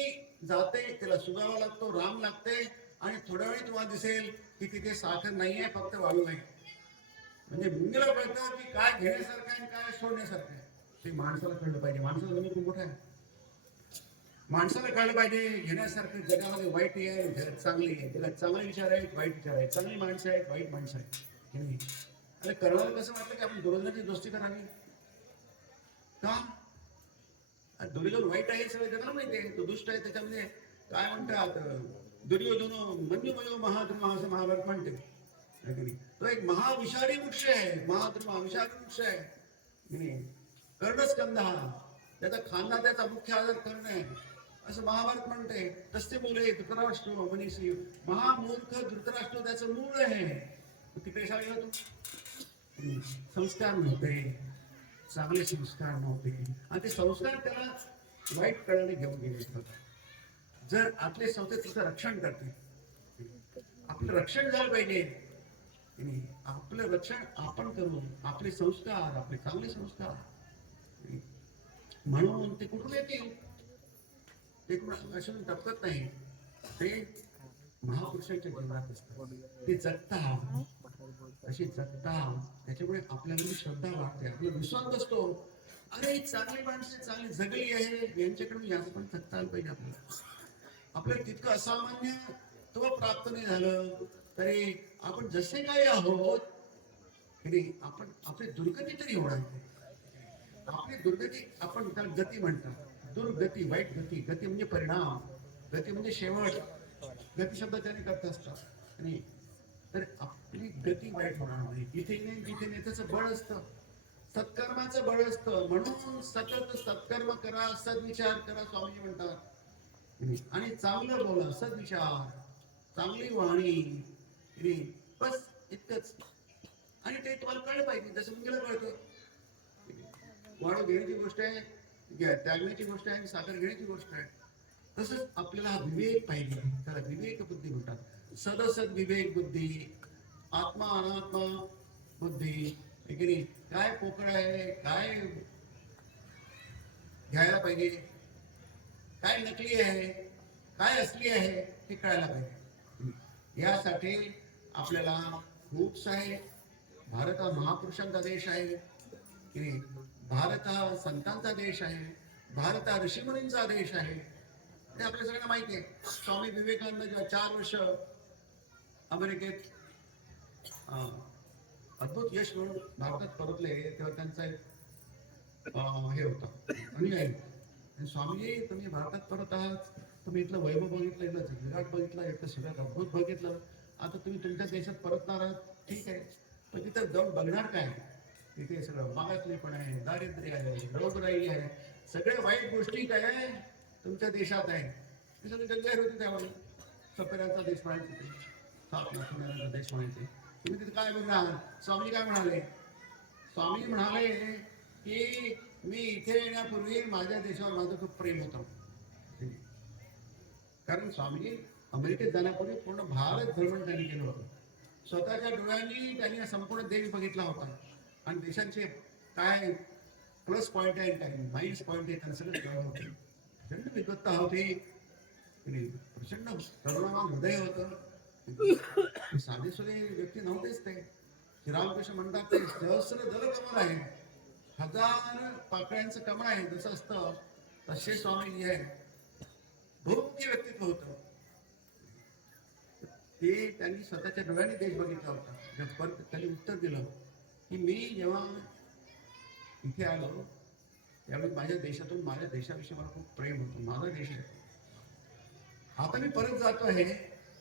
जाते, त्याला सुगावा लागतो, राम लागते, आणि थोड्या वेळी तुम्हाला दिसेल की तिथे साखर नाहीये, फक्त वाळू आहे. म्हणजे मुंगीला कळतं की काय घेण्यासारखं आहे आणि काय सोडण्यासारखं आहे. ते माणसाला कळलं पाहिजे. माणसाला म्हणजे खूप मोठा आहे. माणसाला कळलं पाहिजे घेण्यासारखं जगामध्ये वाईट आहे, चांगली आहे. त्याला चांगले विचार आहेत, वाईट विचार आहेत, चांगली माणसं आहेत, वाईट माणसं आहेत. आणि करणारं कसं वाटतं की आपण दुर्योधनाची दोस्ती करावी का? दुर्योधन वाईट आहे सगळं जगाला माहिती आहे, तो दुष्ट आहे. त्याच्यामध्ये काय म्हणतात, दुर्योधन मंजुमयो महाद्रुमा असं महाभारत म्हणते. तो एक महाविषारी वृक्ष आहे, महाद्रुमा विषारी वृक्ष आहे. कर्णस्कंद हा त्याचा खांदा, त्याचा मुख्य आधार कर्ण आहे असं महाभारत म्हणते. तसे बोले धृतराष्ट्र मनीषी, महामूर्ख धृतराष्ट्र त्याचं मूळ आहे. किती शाळेला तो संस्कार नव्हते, चांगले संस्कार नव्हते, आणि ते संस्कार त्याला वाईट कळाने घेऊन गेले. जर आपले संस्कार तिचं रक्षण करते, आपलं रक्षण झालं पाहिजे. आपलं रक्षण आपण करू, आपले संस्कार, आपले चांगले संस्कार. म्हणून ते कुठून येतील? ते असून टपकत नाही, ते महापुरुषांच्या जीवनात असतात. ते जगता, अशी जगता. त्याच्यामुळे आपल्यामध्ये श्रद्धा वाढते, आपला विश्वास बसतो. अरे चांगली माणसं चांगली जगली आहे, यांच्याकडे याच पण जगता आलं पाहिजे. आपल्याला तितकं असामान्य तो प्राप्त नाही झालं तरी आपण जसे काही आहोत तरी आपण आपली दुर्गती तरी होणार. आपली दुर्गती आपण त्याला गती म्हणतात. दुर्गती, वाईट गती. गती म्हणजे परिणाम, गती म्हणजे शेवट. गती शब्द त्याने करत असतात. आणि तर आपली गती वाईट होणार नाही. इथे नाही, जिथे नाही त्याचं बळ असतं. सत्कर्माचं बळ असतं, म्हणून सतत सत्कर्म करा, सद्विचार करा स्वामी म्हणतात. आणि चांगलं बोला, सद्विचार, चांगली वाणी, बस इतकंच. आणि ते तुम्हाला कळलं पाहिजे, जसं मुलीला कळतं. वाढ घेण्याची गोष्ट आहे, त्यागण्याची गोष्ट आहे, साखर घेण्याची गोष्ट आहे. तसंच आपल्याला हा विवेक पाहिजे, त्याला विवेक बुद्धी म्हणतात. सदसद विवेक बुद्धी, आत्मा अनात्मा बुद्धी, काय पोकळ आहे, काय घ्यायला पाहिजे, काय नकली आहे, काय असली आहे, हे कळायला पाहिजे. यासाठी आपल्याला खूप आहे. भारत हा महापुरुषांचा देश आहे, भारत हा संतांचा देश आहे, भारत हा ऋषीमुनींचा देश आहे. ते आपल्या सगळ्यांना माहिती आहे. स्वामी विवेकानंद जेव्हा 4 वर्ष अमेरिकेत अद्भुत यश मिळून भारतात परतले, तेव्हा त्यांचा हे होतं अनुयायी, स्वामीजी तुम्ही भारतात परत आहात, तुम्ही इथलं वैभव बघितलं, इथलं विराट बघितलं, इथलं सगळ्यात अद्भुत बघितलं, आता तुम्ही तुमच्या देशात परतणार आहात, ठीक आहे, पण तिथं जाऊन बघणार काय? तिथे सगळं मागासलेपण आहे, दारिद्र्य आहे, रोगराई आहे, सगळ्या वाईट गोष्टी काय तुमच्या देशात आहे. हे सगळे जगजाहीर होते त्यावेळी. सपेरांचा देश म्हणायचे, ते सात नाथुरांचा देश म्हणायचे. तुम्ही तिथे काय बघणार? स्वामी काय म्हणाले? स्वामी म्हणाले की मी इथे येण्यापूर्वी माझ्या देशावर माझं खूप प्रेम होतं. कारण स्वामीजी अमेरिकेत जाण्यापूर्वी पूर्ण भारत भ्रमण त्यांनी केलं होतं. स्वतःच्या डोळ्यांनी त्यांनी संपूर्ण देश बघितला होता आणि देशांचे काय प्लस पॉईंट आहे, काय माइनस पॉईंट आहे, त्यांना सगळं कळलं होतं. प्रचंड विद्वत्ता होती, प्रचंड करुणावान हृदय होतं. साधे सुधे व्यक्ती नव्हतेच ते. श्रीरामकृष्ण म्हणतात ते सहस्र दल कमल आहे, 1000 पाकळ्यांचं कमळ आहे जसं असतं, तसे स्वामी आहे. भौतिक व्यक्तित्व होतं ते. त्यांनी स्वतःच्या डोळ्यांनी देश बघितला होता. त्यांनी उत्तर दिलं की मी जेव्हा इथे आलो त्यावेळी माझ्या देशातून, माझ्या देशाविषयी मला खूप प्रेम होतं, माझा देश आहे. आता मी परत जातो आहे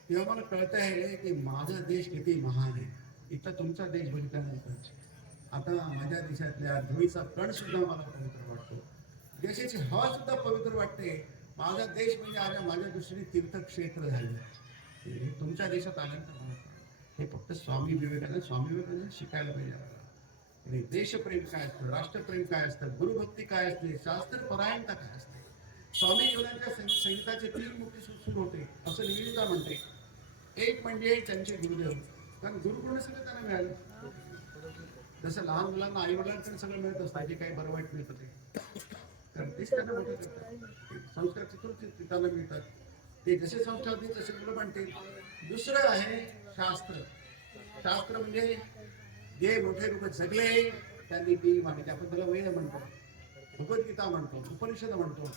तेव्हा मला कळत आहे की माझा देश किती महान आहे. इथं तुमचा देश बघितल्यानंतर आता माझ्या देशातल्या धुळीचा कण सुद्धा मला पवित्र वाटतो, देशाची हवा सुद्धा पवित्र वाटते. माझा देश म्हणजे आज माझ्या दृष्टीने तीर्थक्षेत्र झाले. तुमच्या देशात आल्यानंतर हे फक्त स्वामी विवेकानंद शिकायला पाहिजे आपल्याला. देशप्रेम काय असतं, राष्ट्रप्रेम काय असतं, गुरुभक्ती काय असते, शास्त्र परायणता काय असते. स्वामी जीवनाच्या संगीताचे 3 मुख्य सुरू होते असं निवेदिता म्हणते. एक म्हणजे त्यांचे गुरुदेव, कारण गुरुकडून सगळं त्यांना मिळालं. जसं लहान मुलांना आई वडिलांकडे सगळं मिळत असतं, जे काही बरं वाईट मिळतं ते त्यांना मोठं करतात. संस्कार चतुर्थी त्यांना मिळतात, ते जसे संस्कार होते तसे मुलं म्हणतील. दुसरं आहे शास्त्र. शास्त्र म्हणजे जे मोठे लोक जगले त्यांनी ती माहिती, आपण त्याला वेद म्हणतो, भगवद्गीता म्हणतो, उपनिषद म्हणतो,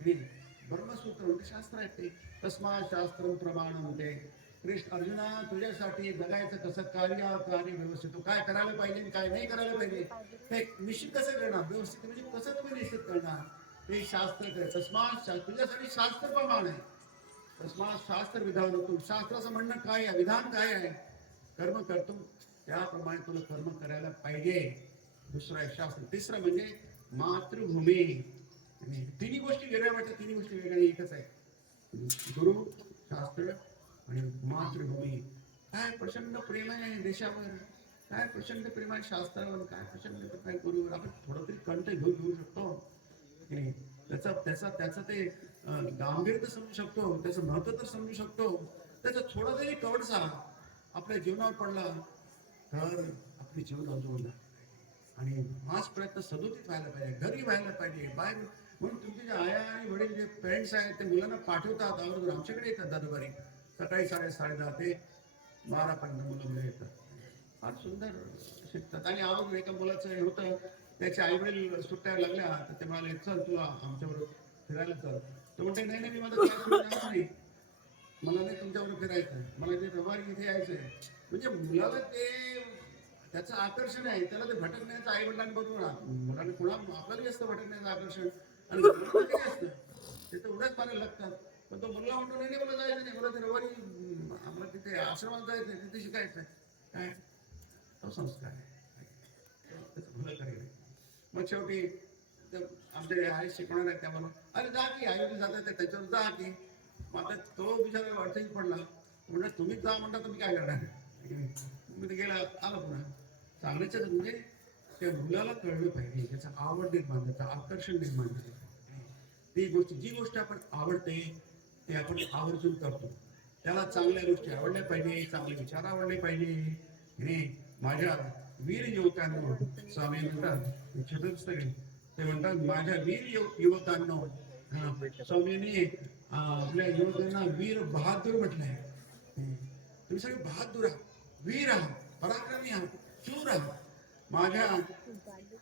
ब्रह्मसूत्र म्हणते, शास्त्र आहेत ते. तस्मात् शास्त्रं प्रमाणं ते. कृष्ण अर्जुना तुझ्यासाठी जगायचं कसं, कार्य व्यवस्थित, तू काय करायला पाहिजे काय नाही करायला पाहिजे हे निश्चित कसं करणार, व्यवस्थित म्हणजे कसं तुम्ही निश्चित करणार, ते शास्त्र कर. तस्मात् तुझ्यासाठी शास्त्र प्रमाण आहे. तस्मात् शास्त्र विधान होतो. शास्त्राचं म्हणणं काय आहे, विधान काय आहे, कर्म करतो त्याप्रमाणे तुला कर्म करायला पाहिजे. दुसरं आहे शास्त्र. तिसरं म्हणजे मातृभूमी. तिन्ही गोष्टी वेगळ्या वाटतात, तिन्ही गोष्टी वेगळ्या एकच आहे. गुरु, शास्त्र आणि मातृभूमी. काय प्रचंड प्रेम आहे देशावर, काय प्रचंड प्रेम आहे शास्त्रावर, काय प्रचंड प्रेम आहे गुरुवर. आपण थोडं तरी कंठ घेऊ शकतो, त्याचं ते गांभीर्य तर समजू शकतो, त्याचं महत्व तर समजू शकतो. त्याचा थोडा जरी कवडसा आपल्या जीवनावर पडला तर आपले जीवन अजून. आणि हाच प्रयत्न सदोदित व्हायला पाहिजे, घरी व्हायला पाहिजे, बाहेर. म्हणून तुमचे जे आया आणि वडील जे पेरेंट्स आहेत ते मुलांना पाठवतात, आवर्जून आमच्याकडे येतात दादोबारी. सकाळी 10:30 ते 12पर्यंत मुलं येतात, फार सुंदर शिकतात. आणि आवर्जून एका मुलाचं हे होतं, त्याचे आई वडील सुट्ट्या लागल्या तर ते म्हणाले चल तू आमच्याबरोबर फिरायला चल. तो म्हणते नाही मी माझं क्लास नाही, मला नाही तुमच्याबरोबर फिरायचं, मला ते रविवारी इथे यायचंय. म्हणजे मुलाला ते त्याचं आकर्षण आहे, त्याला ते भटकण्याचं आई वडिलांबरोबर. मुलांना कुणा आपल्यालाही असतं भटकण्याचं आकर्षण, आणि असतं ते तर उड्याच मारायला लागतात. पण तो मुलगा म्हणतो नाही मला जायचं नाही, मला ते रविवारी आम्हाला तिथे आश्रमात जायचं, तिथे शिकायचं. काय तो संस्कार आहे, त्याचं भलं करेल. मग शेवटी आमचे आई शिकवणार आहेत त्या म्हणून अरे जा की आई जातात त्याच्यावर जा की. मग आता तो बिचारा अडचणीत पडला म्हणजे तुम्ही जा म्हणता तुम्ही काय करणार. मी ते गेला आला पुन्हा सांगण्याचं म्हणजे त्या मुलाला कळलं पाहिजे त्याचं आवड निर्माण त्याचं आकर्षण निर्माण झालं. ती गोष्ट जी गोष्ट आपण आवडते ते आपण आवर्जून करतो. त्याला चांगल्या गोष्टी आवडल्या पाहिजे चांगले विचार आवडले पाहिजे. आणि माझ्या वीर युवकांनो स्वामी म्हणतात ते म्हणतात माझ्या वीर युवकांनो स्वामींनी आपल्या युवकांना वीर बहादूर म्हटलंय. तुम्ही सगळे बहादूर आहात वीर आहात पराक्रमी आहात शूर आहात. माझ्या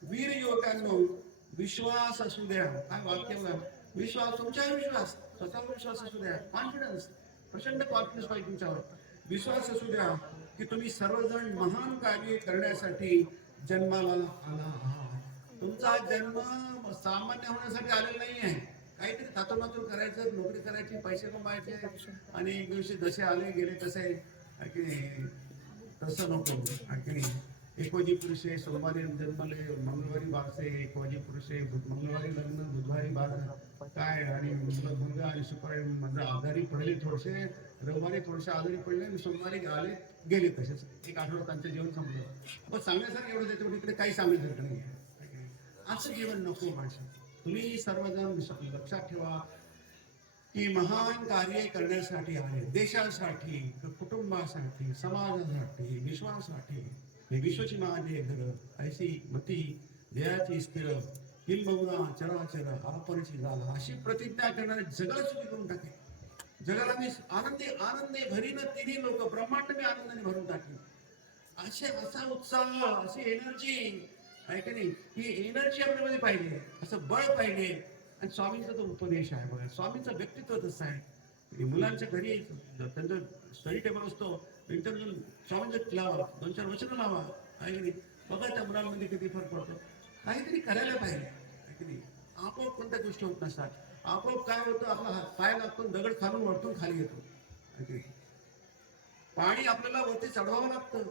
वीर युवकांनो विश्वास असू द्या. काय वाक्य बघा विश्वास तुमचा विश्वास स्वतःवर विश्वास असू द्या. कॉन्फिडन्स प्रचंड कॉन्फिडन्स पाहिजे तुमच्यावर. विश्वास असू द्या की तुम्ही सर्वजण महान कार्य करण्यासाठी जन्माला आला आहात. तुमचा जन्म सामान्य होण्यासाठी आलेला नाही आहे. काहीतरी थातोमातून करायचं नोकरी करायची पैसे कमायचे आणि एक दिवशी जसे आले गेले तसे तसं नको. एकोजी पुरुषे सोमवारी जन्मले मंगळवारी बारसे एकोजी पुरुषे मंगळवारी लग्न बुधवारी बार काय आणि मुलगा आणि शुक्रवारी म्हणजे आजारी पडले थोडेसे रविवारी थोडेसे आजारी पडले आणि सोमवारी आले गेले तसेच एक आठवडा त्यांचं जेवण संपलं. पण सांगण्यासारखं एवढं त्याच्यावर इकडे काही सांगण्यासारखं नाही. असं जीवन नको माझं. तुम्ही सर्वजण लक्षात ठेवा की महान कार्य करण्यासाठी आले देशासाठी कुटुंबासाठी समाजासाठी विश्वासाठी. विश्वची माझे घर ऐशी मती जयाची स्थिर किंबहुना चराचर आपणची झाला अशी प्रतिज्ञा करणारे जगाला सुखी करून टाके. जगाला मी आनंदी आनंदे भरीन तिन्ही लोक ब्रह्मांड मी आनंदाने भरून टाकले. असा उत्साह अशी एनर्जी आहे की नाही. ही एनर्जी आपल्यामध्ये पाहिजे असं बळ पाहिजे. आणि स्वामींचा तो उपदेश आहे बघा स्वामींचं व्यक्तित्व तसं आहे. मुलांच्या घरी त्यांचं स्टडी टेबल असतो स्वामींचं लावा 2-4 वचनं लावा आहे की नाही. बघा त्या मुलांमध्ये किती फरक पडतो. काहीतरी करायला पाहिजे आहे की नाही. आपोआप कोणत्या गोष्टी होत नसतात. आपोआप काय होतं आपला पाय लागतो दगड खालून वरतून खाली येतो आहे की नाही. पाणी आपल्याला वरती चढवावं लागतं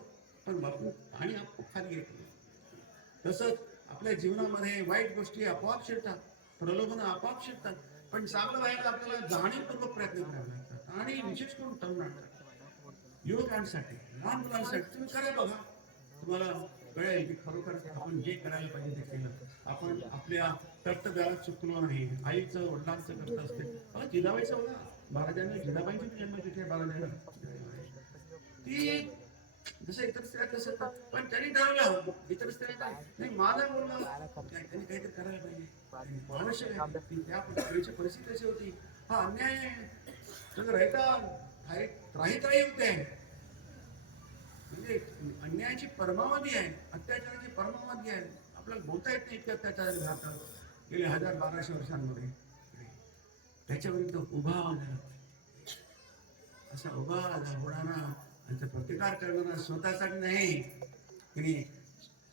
पण वरतून पाणी आपोआप खाली येतं. तसंच आपल्या जीवनामध्ये वाईट गोष्टी आपोआप शिरतात प्रलोभनं आपोआप शिरतात. पण चांगलं व्हायला आपल्याला जाणीवपूर्वक प्रयत्न करावे लागतात. आणि विशेष करून तरुणांना युवकांसाठी लहान मुलांसाठी तुम्ही करा बघा तुम्हाला कळेल की खरोखर आपण जे करायला पाहिजे ते केलं. आपण आपल्या कर्तव्याला चुकलो नाही. आईचं वडिलांचं कर्तव्य असते. जिजाबाईचं बघा महाराजांनी जिजाबाईंची जन्मतिथी बाळाजायला ती जसं इतर स्त्रिया कसं पण त्यांनी ठरवलं इतर स्त्रिया नाही माझा मुलगा त्यांनी काहीतरी करायला पाहिजे आवश्यक आहे. त्या परिस्थिती कशी होती. हा अन्याय सगळं राहित होते म्हणजे अन्यायाची परमावधी आहे अत्याचाराची परमावधी आहे. आपल्याला बोलता येत नाही इतके अत्याचार घातात गेले 1000-1200 वर्षांमध्ये. त्याच्या विरुद्ध उभा असा उभा होणारा त्यांचा प्रतिकार करणारा स्वतःसाठी नाही की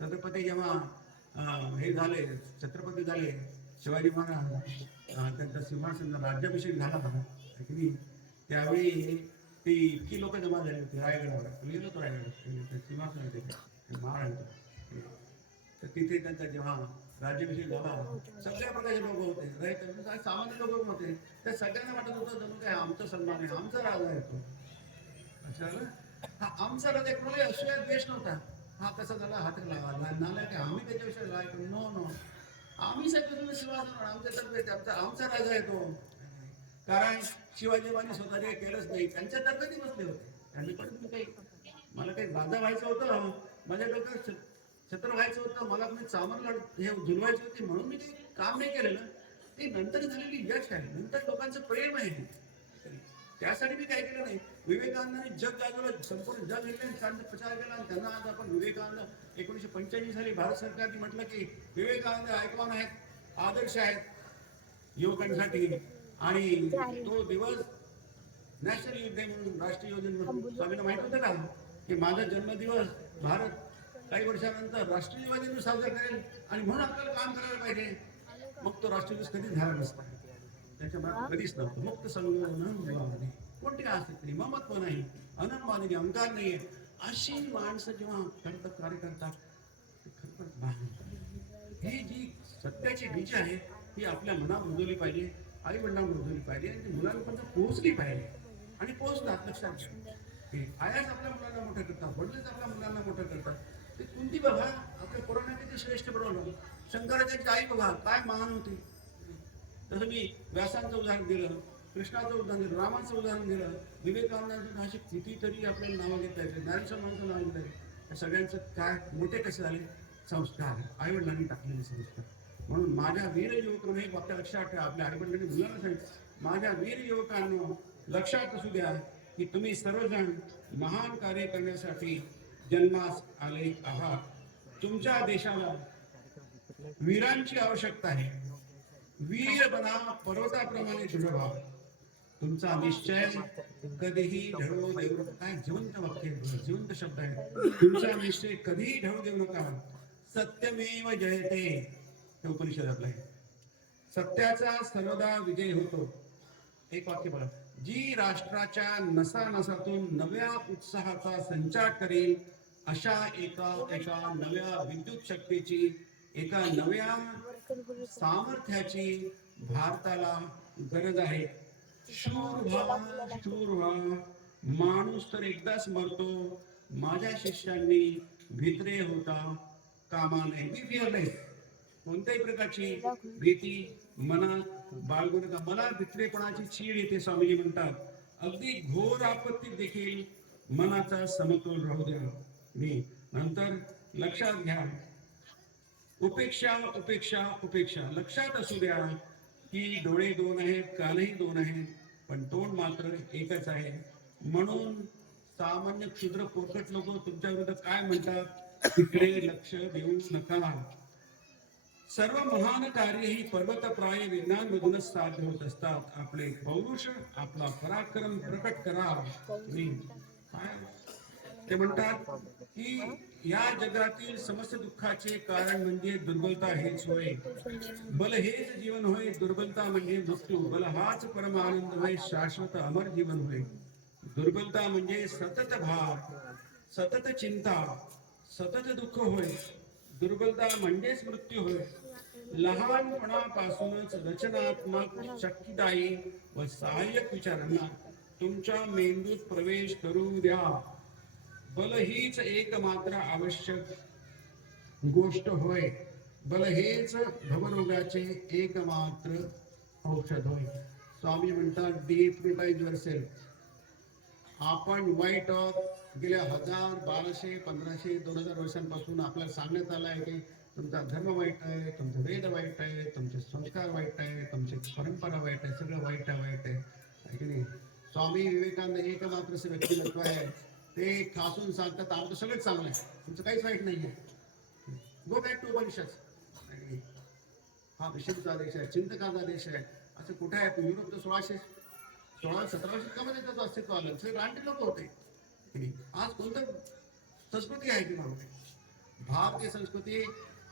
छत्रपती जेव्हा हे झाले छत्रपती झाले शिवाजी महाराज त्यांचा सिंहासन राज्याभिषेक झाला की त्यावेळी ती इतकी लोक जमा झाली होती रायगडावर लिहिलं तो रायगड सिंहासन होते महाराज. तर तिथे त्यांचा जेव्हा राज्याभिषेक झाला सगळ्या प्रकारचे लोक होते सामान्य लोक होते. त्या सगळ्यांना वाटत होतं जणू काय आमचा सन्मान आहे आमचा राजा आहे तो. हा आमचा राजा कोणी असूया द्वेष नव्हता. हा कसा झाला हात नाला काय आम्ही त्याच्याविषयी लायक नो आम्ही सगळं सिंहासन आमच्या आमचा राजा आहे तो. कारण शिवाजीबाईंनी स्वतः काही केलंच नाही त्यांच्या तर्फे बसले होते. त्यांनी पण काही मला काही राजा व्हायचं होतं माझ्या डोक्यात छत्र व्हायचं होतं मला पण चामरला हे झुलवायची होती म्हणून मी ते काम नाही केलेलं. ते नंतर झालेली यश आहे नंतर लोकांचं प्रेम आहे त्यासाठी मी काय केलं नाही. विवेकानंदांनी जग गाजवलं संपूर्ण जग त्यांचा प्रचार केला आणि त्यांना आज आपण विवेकानंद 1985 साली भारत सरकारने म्हटलं की विवेकानंद आयकॉन आहेत आदर्श आहेत युवकांसाठी. आणि तो दिवस नॅशनल युथ डे म्हणून राष्ट्रीय युवक दिन म्हणून स्वामींना माहित होतं का की माझा जन्मदिवस भारत काही वर्षानंतर राष्ट्रीय युवा दिन साजरा करेल आणि म्हणून आपल्याला काम करायला पाहिजे. मग तो राष्ट्रीय दिवस कधीच झाला नसता त्याच्या मनात कधीच नव्हतं. मुक्त संघ कोणती असते ममत्व नाही अनंबानी अहंकार नाहीये अशी माणसं जेव्हा करतात कार्य करतात ही जी सत्याची बीज आहे ही आपल्या मनात रुजवली पाहिजे, आई वडिलांना रुजवली पाहिजे आणि ती मुलांपर्यंत पोहोचली पाहिजे. आणि पोहोचतात. लक्षात घ्या, आयाच आपल्या मुलांना मोठं करतात, वडीलच आपल्या मुलांना मोठं करतात. ते कुंती बघा, आपल्या पोरांना किती श्रेष्ठ बनवलं. शंकराचार्याची आई बघा काय महान होती. तसं मी व्यासांचं उदाहरण दिलं, कृष्णाचं उदाहरण दिलं, रामाचं उदाहरण दिलं, विवेकानंदांचं, असे कितीतरी आपल्याला नावं घेता येते, ज्ञानेश्वर माणसं नाव घेता येते. या सगळ्यांचं काय मोठे कसे झाले? संस्कार, आई वडिलांनी टाकलेले संस्कार. म्हणून माझ्या वीर युवकांना एक वाक्य लक्षात ठेवा, आपल्या आई वडिलांनी मुलांना सांगितलं, माझ्या वीर युवकांना लक्षात असू द्या की तुम्ही सर्वजण महान कार्य करण्यासाठी जन्मास आले आहात. तुमच्या देशाला वीरांची आवश्यकता आहे. वीर बना, पर्वताप्रमाणे दृढ व्हा. तुमचा निश्चय कधीही ढळू देऊ. काय जिवंत वाक्य, जिवंत शब्द आहे. तुमचा निश्चय कधीही ढळू देऊ नका. सत्यमेव जयते, हे उपनिषद आपलं आहे. सत्याचा सर्वदा विजय होतो. एक वाक्य बघा, जी राष्ट्राच्या नसानसातून नव्या उत्साहाचा संचार करेल अशा एका नव्या विद्युत शक्तीची, एका नव्या सामर्थ्याची भारताला गरज आहे. शूर व्हा, शूर व्हा. माणूस तर एकदाच मरतो. माझ्या शिष्यांनी भित्रे होता कामा नये. बी फिअरलेस, कोणत्याही प्रकारची भीती मनात बाळगू नका. मला भित्रेपणाची चीड येते, स्वामीजी म्हणतात. अगदी घोर आपत्तीत देखील मनाचा समतोल राहू द्या. मी नंतर लक्षात घ्या, उपेक्षा उपेक्षा उपेक्षा. लक्षात असू द्या की डोळे दोन आहेत, कानही दोन आहेत, पण तोंड मात्र एकच आहे. म्हणून सामान्य क्षुद्र पोरकट लोक तुमच्या विरुद्ध काय म्हणतात तिकडे लक्ष देऊ नका. सर्व महान कार्य ही पर्वतप्राय विज्ञान मधूनच साध्य होत असतात. आपले पौरुष, आपला पराक्रम प्रकट करा. ते म्हणतात की या जगातील समस्त दुःखाचे कारण म्हणजे दुर्बलता हेच होय. बल हेच जीवन होय, दुर्बलता म्हणजे मृत्यू. बल हाच परम आनंद होय, शाश्वत अमर जीवन होय. दुर्बलता म्हणजे सतत भार, सतत चिंता, सतत दुःख होय. दुर्बलता म्हणजेच मृत्यू होय. लहानपणापासूनच रचनात्मक, शक्तिदायी व सहाय्यक विचारांना तुमच्या मेंदूत प्रवेश करू द्या. बल हीच एकमात्र आवश्यक गोष्ट होय. बल हेच भवरोगाचे एकमात्र औषध होय. स्वामी म्हणतात, डिप्रिटाइज युअरसेल्फ. आपण वाईट आहोत. गेल्या 1000, 1200, 1500, 2000 वर्षांपासून आपल्याला सांगण्यात आलं आहे की तुमचा धर्म वाईट आहे, तुमचे वेद वाईट आहे, तुमचे संस्कार वाईट आहे, तुमची परंपरा वाईट आहे, सगळं वाईट आहे की नाही. स्वामी विवेकानंद एकमात्र असे व्यक्तिमत्व आहे, ते ठासून सांगतात आमचं सगळंच चांगलं आहे, तुमचं काहीच वाईट नाही आहे. Go back to Upanishad. हा विषमचा देश आहे, चिंतकाचा देश आहे. असं कुठे आहे? युरोप तर 1600-1700 शतकामध्ये त्याचं अस्तित्व आलं. सगळे रानटी लोक होते. आज कोणतं संस्कृती आहे की नव्हती? भारतीय संस्कृती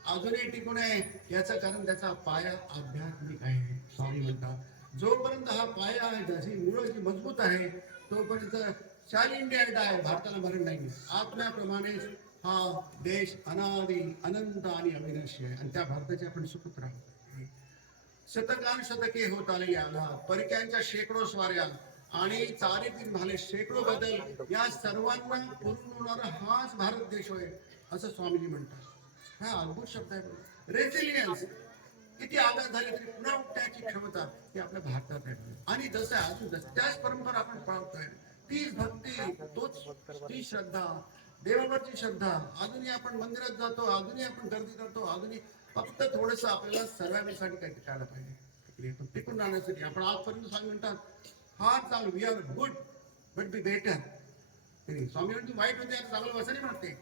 अजूनही टिकून आहे. याचं कारण त्याचा पाया आध्यात्मिक आहे. स्वामी म्हणतात जोपर्यंत हा पाया आहे, त्याची मुळं जी मजबूत आहे, तोपर्यंत शाल इंडिया आहे, भारताला मरण नाही. आत्म्याप्रमाणेच हा देश अनादी, अनंत आणि अविनाशी आहे. आणि त्या भारताचे आपण सुखत राहतो. शतकानुशतके होत आले याला, परक्यांच्या शेकडो स्वाऱ्या आणि चारित्रिक झाले शेकडो बदल, या सर्वांना पुरून होणारा हाच भारत देश होय, असं स्वामीजी म्हणतात. हा अद्भुत शब्द आहे. रेसिलियन्स, किती आघात झाले तरी पुन्हा उठण्याची क्षमता ही आपल्या भारतात आहे. आणि जसं अजून त्याच परंपरा आपण पाळतोय. तीच भक्ती, ती श्रद्धा, देवावरची श्रद्धा. अजूनही आपण मंदिरात जातो, अजूनही आपण गर्दी करतो, अजूनही फक्त थोडस आपल्याला सर्वांसाठी काही करायला पाहिजे. टिकून राहण्यासाठी आपण आजपर्यंत स्वामी म्हणतात, हा चांगलं, we are good but be better. Swami म्हणतो वाईट होते आता चांगलं वचने म्हणते.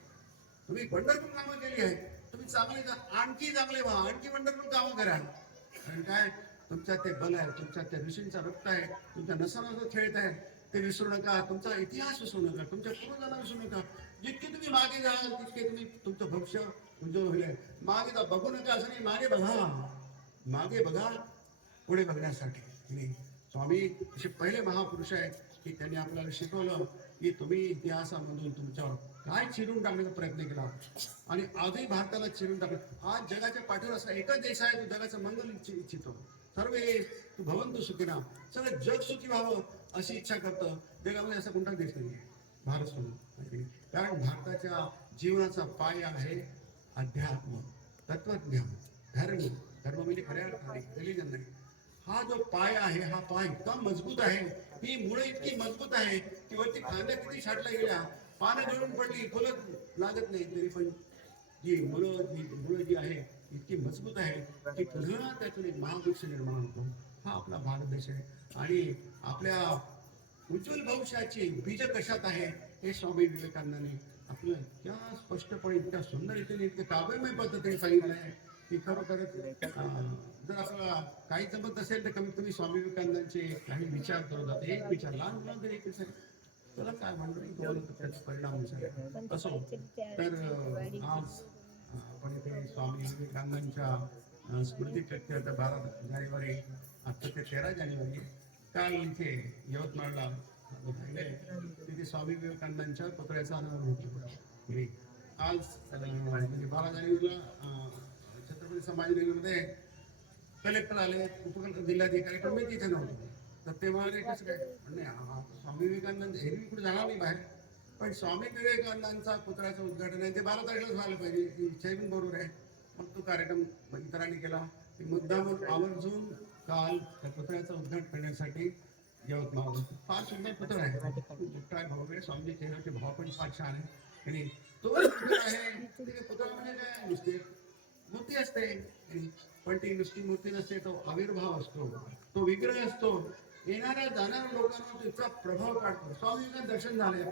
तुम्ही पंढरपूर कामं केली आहे, तुम्ही चांगले आणखी चांगले व्हा, आणखी पंढरपूर कामं करा. कारण काय, तुमच्यात ते बल आहे, तुमच्यात त्या ऋषींचा रक्त आहे, तुमच्या नसानसा खेळत आहे, ते विसरू नका. तुमचा इतिहास विसरू नका, तुमच्या पूर्वजांना विसरू नका. जितके तुम्ही मागे जाल तितके तुम्ही तुमचं भविष्य उज्ज्वल होईल. मागे बघू नका असं नाही, मागे बघा, मागे बघा पुढे बघण्यासाठी. स्वामी असे पहिले महापुरुष आहेत की त्यांनी आपल्याला शिकवलं की तुम्ही इतिहासामधून तुमच्यावर काय चिरून टाकण्याचा प्रयत्न केला आणि आजही भारताला चिरून टाकलं. आज जगाच्या पाठीवर असा एकच देश आहे तो जगाचं मंगल इच्छितो. सर्वे तू भवंतु सुखिना, सगळं जग सुखी व्हावं अशी इच्छा करतं. जगामध्ये असा कोणता देश नाही भारत सोडून. कारण भारताच्या जीवनाचा पाया आहे अध्यात्म, तत्वज्ञान, धर्म. धर्म म्हणजे खऱ्या अर्थाने रिलिजन नाही. हा जो पाय आहे हा पाय इतका मजबूत आहे, ही मुळे इतकी मजबूत आहे की वरती कांद्या किती छाटल्या गेल्या, पानं गळून पडली, फुलं लागत नाही, तरी पण जी मुळं जी आहे इतकी मजबूत आहे की पुन्हा त्यातून एक महावृक्ष निर्माण होतो. हा आपला भारत देश आहे. आणि आपल्या उज्ज्वल भविष्याची बीज कशात आहे हे स्वामी विवेकानंदांनी आपलं इतक्या स्पष्टपणे, इतक्या सुंदर रीतीने, इतक्या काव्यमय पद्धतीने सांगितलं आहे की खरोखरच जर आपल्याला काही जमत असेल तर कमीत कमी स्वामी विवेकानंदांचे काही विचार करू जाते. एक विचार लहान मुलांना तरी एक विचार त्याला काय म्हणतो त्याचा परिणाम विचार असो. तर आज आपण इथे स्वामी विवेकानंदांच्या स्मृती प्रीत्यर्थ 12 जानेवारी, आता ते 13 जानेवारी, काल इथे यवतमाळला तिथे स्वामी विवेकानंदांच्या पुतळ्याचा अनावरण होतो. आज म्हणजे 12 जानेवारीला छत्रपती संभाजीनगरमध्ये कलेक्टर आले, जिल्हाधिकारी, पण मी तिथे नव्हतो. तर ते म्हणाले कसं काय म्हणजे स्वामी विवेकानंद हे कुठे जाणार नाही बाहेर, पण स्वामी विवेकानंदांचा पुतळ्याचं उद्घाटन आहे ते 12 तारखेलाच व्हायला पाहिजे, ही इच्छाही पण बरोबर आहे. मग तो कार्यक्रम इतरांनी केला. मुद्दामून आवर्जून काल त्या पुतळ्याचं उद्घाटन करण्यासाठी यवतमाळ. फार सुंदर पुतळा आहे, काय भाव आहे स्वामी चेहऱ्याचे भाव पण फार छान आहे. आणि तो आहे पुतळा म्हणजे काय, नुसते मूर्ती असते पण ती नुसती मूर्ती नसते, तो आविर्भाव असतो, तो विग्रह असतो. येणाऱ्या जाणाऱ्या लोकांना त्याचा प्रभाव काढतो. स्वामींना दर्शन झाले,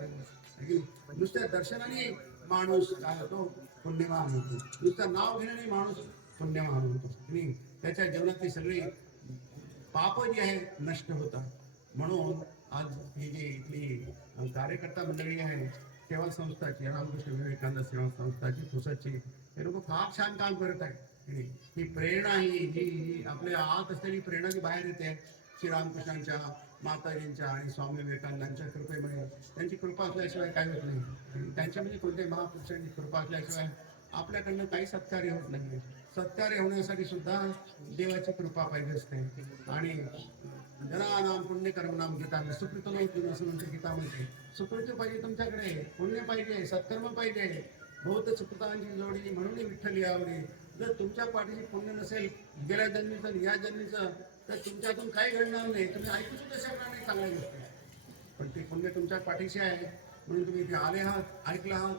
नुसत्या दर्शनाने माणूस काय होतो, पुण्यवान होतो. नुसतं नाव घेण्याने माणूस पुण्यवान होतो आणि त्याच्या जीवनातली सगळी पाप जी आहे नष्ट होतात. म्हणून आज ही जी इथली कार्यकर्ता मंडळी आहे सेवा संस्थाची, रामकृष्ण विवेकानंद सेवा संस्थाची, पुसदची, हे लोक फार छान काम करत आहेत. ही प्रेरणा ही आपल्या आत असलेली प्रेरणा जी बाहेर येते श्रीरामकृष्णांच्या, माताजींच्या आणि स्वामी विवेकानंदांच्या कृपेमुळे. त्यांची कृपा असल्याशिवाय काय होत नाही. त्यांच्या म्हणजे कोणत्याही महापुरुषांची कृपा असल्याशिवाय आपल्याकडनं काही सत्कार्य होत नाही. सत्कार्य होण्यासाठी सुद्धा देवाची कृपा पाहिजे असते. आणि जनानाम पुण्यकर्म नाम गीता सुकृत माहिती असं म्हणते गीता म्हणते. सुकृत पाहिजे तुमच्याकडे, पुण्य पाहिजे, सत्कर्म पाहिजे, बहुत सुकृतांची जोडी म्हणून विठ्ठल आवडी. जर तुमच्या पाठीशी पुण्य नसेल गेल्या जन्मीचं या जन्मीचं तर तुमच्यातून काही घडणार नाही. तुम्ही ऐकू सुद्धा शकणार नाही चांगल्या गोष्टी, पण ते पुण्य तुमच्या पाठीशी आहे म्हणून तुम्ही इथे आले आहात, ऐकला आहात.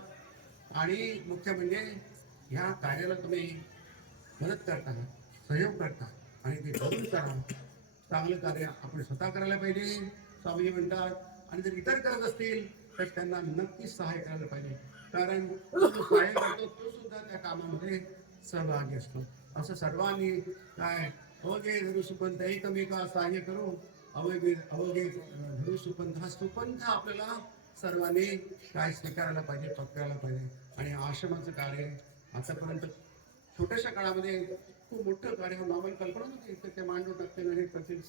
आणि मुख्य म्हणजे ह्या कार्याला तुम्ही मदत करता, सहयोग करता आणि ते जरूर करा. चांगलं कार्य आपण स्वतः करायला पाहिजे स्वामी म्हणतात. आणि जर इतर करत असतील तर त्यांना नक्कीच सहाय्य करायला पाहिजे, कारण जो सहाय्य करतो तो सुद्धा त्या कामामध्ये सहभागी असतो. असं सर्वांनी काय अवघे धरू सुपंथ एकमेका सहाय्य करू, अवघे धरू सुपंथ. हा सुपंथ आपल्याला सर्वांनी काय स्वीकारायला पाहिजे, पत्करायला पाहिजे. आणि आश्रमाचं कार्य आतापर्यंत छोट्याशा काळामध्ये खूप मोठं कार्य आम्हाला कल्पना नव्हती. तर ते मांडव टाकतील हे करतील,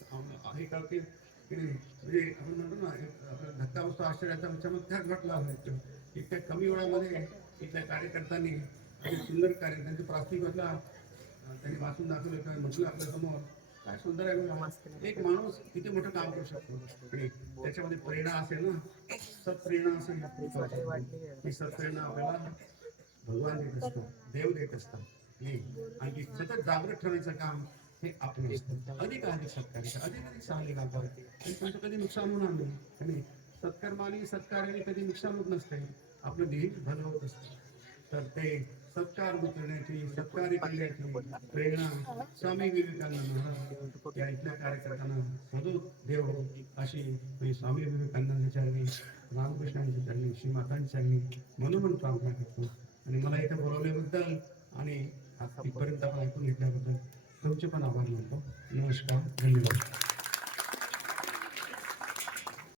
हे करतील की नाही. म्हणजे आपण म्हणतो ना धक्का बसतो आश्चर्याचा, चमत्कार घडला आहे. इतक्या कमी वेळामध्ये इथल्या कार्यकर्त्यांनी सुंदर कार्य त्यांचं प्रास्तिकला त्यांनी वाचून दाखवलं किंवा म्हटलं आपल्या समोर. काय सुंदर आहे, एक माणूस किती मोठं काम करू शकतो. त्याच्यामध्ये प्रेरणा असेल ना, सत्प्रेरणा असेल, ही सत्प्रेरणा आपल्याला भगवान देत असतात, देव देत असतात. आणि सतत जागृत ठेवण्याचं काम हे आपण असतं. अधिक सत्कार्य, अधिक चांगले काम करते आणि त्यांचं कधी नुकसान होणार नाही. आणि सत्कर्माने सत्कार्याने कधी नुकसान होत नसते, आपलं देह भलं होत असतं. तर ते सत्कार करण्याची, सत्कार्य करण्याची प्रेरणा स्वामी विवेकानंद महाराज या इथल्या कार्यकर्त्यांना सदोष देव अशी स्वामी विवेकानंदांच्या चरणी, रामकृष्णांच्या चरणी, श्री मातांच्या चरणी मनोमन प्रार्थना करतो. आणि मला इथे बोलवल्याबद्दल आणि इथपर्यंत आपण ऐकून घेतल्याबद्दल तुमचे पण आभार मानतो. नमस्कार, धन्यवाद.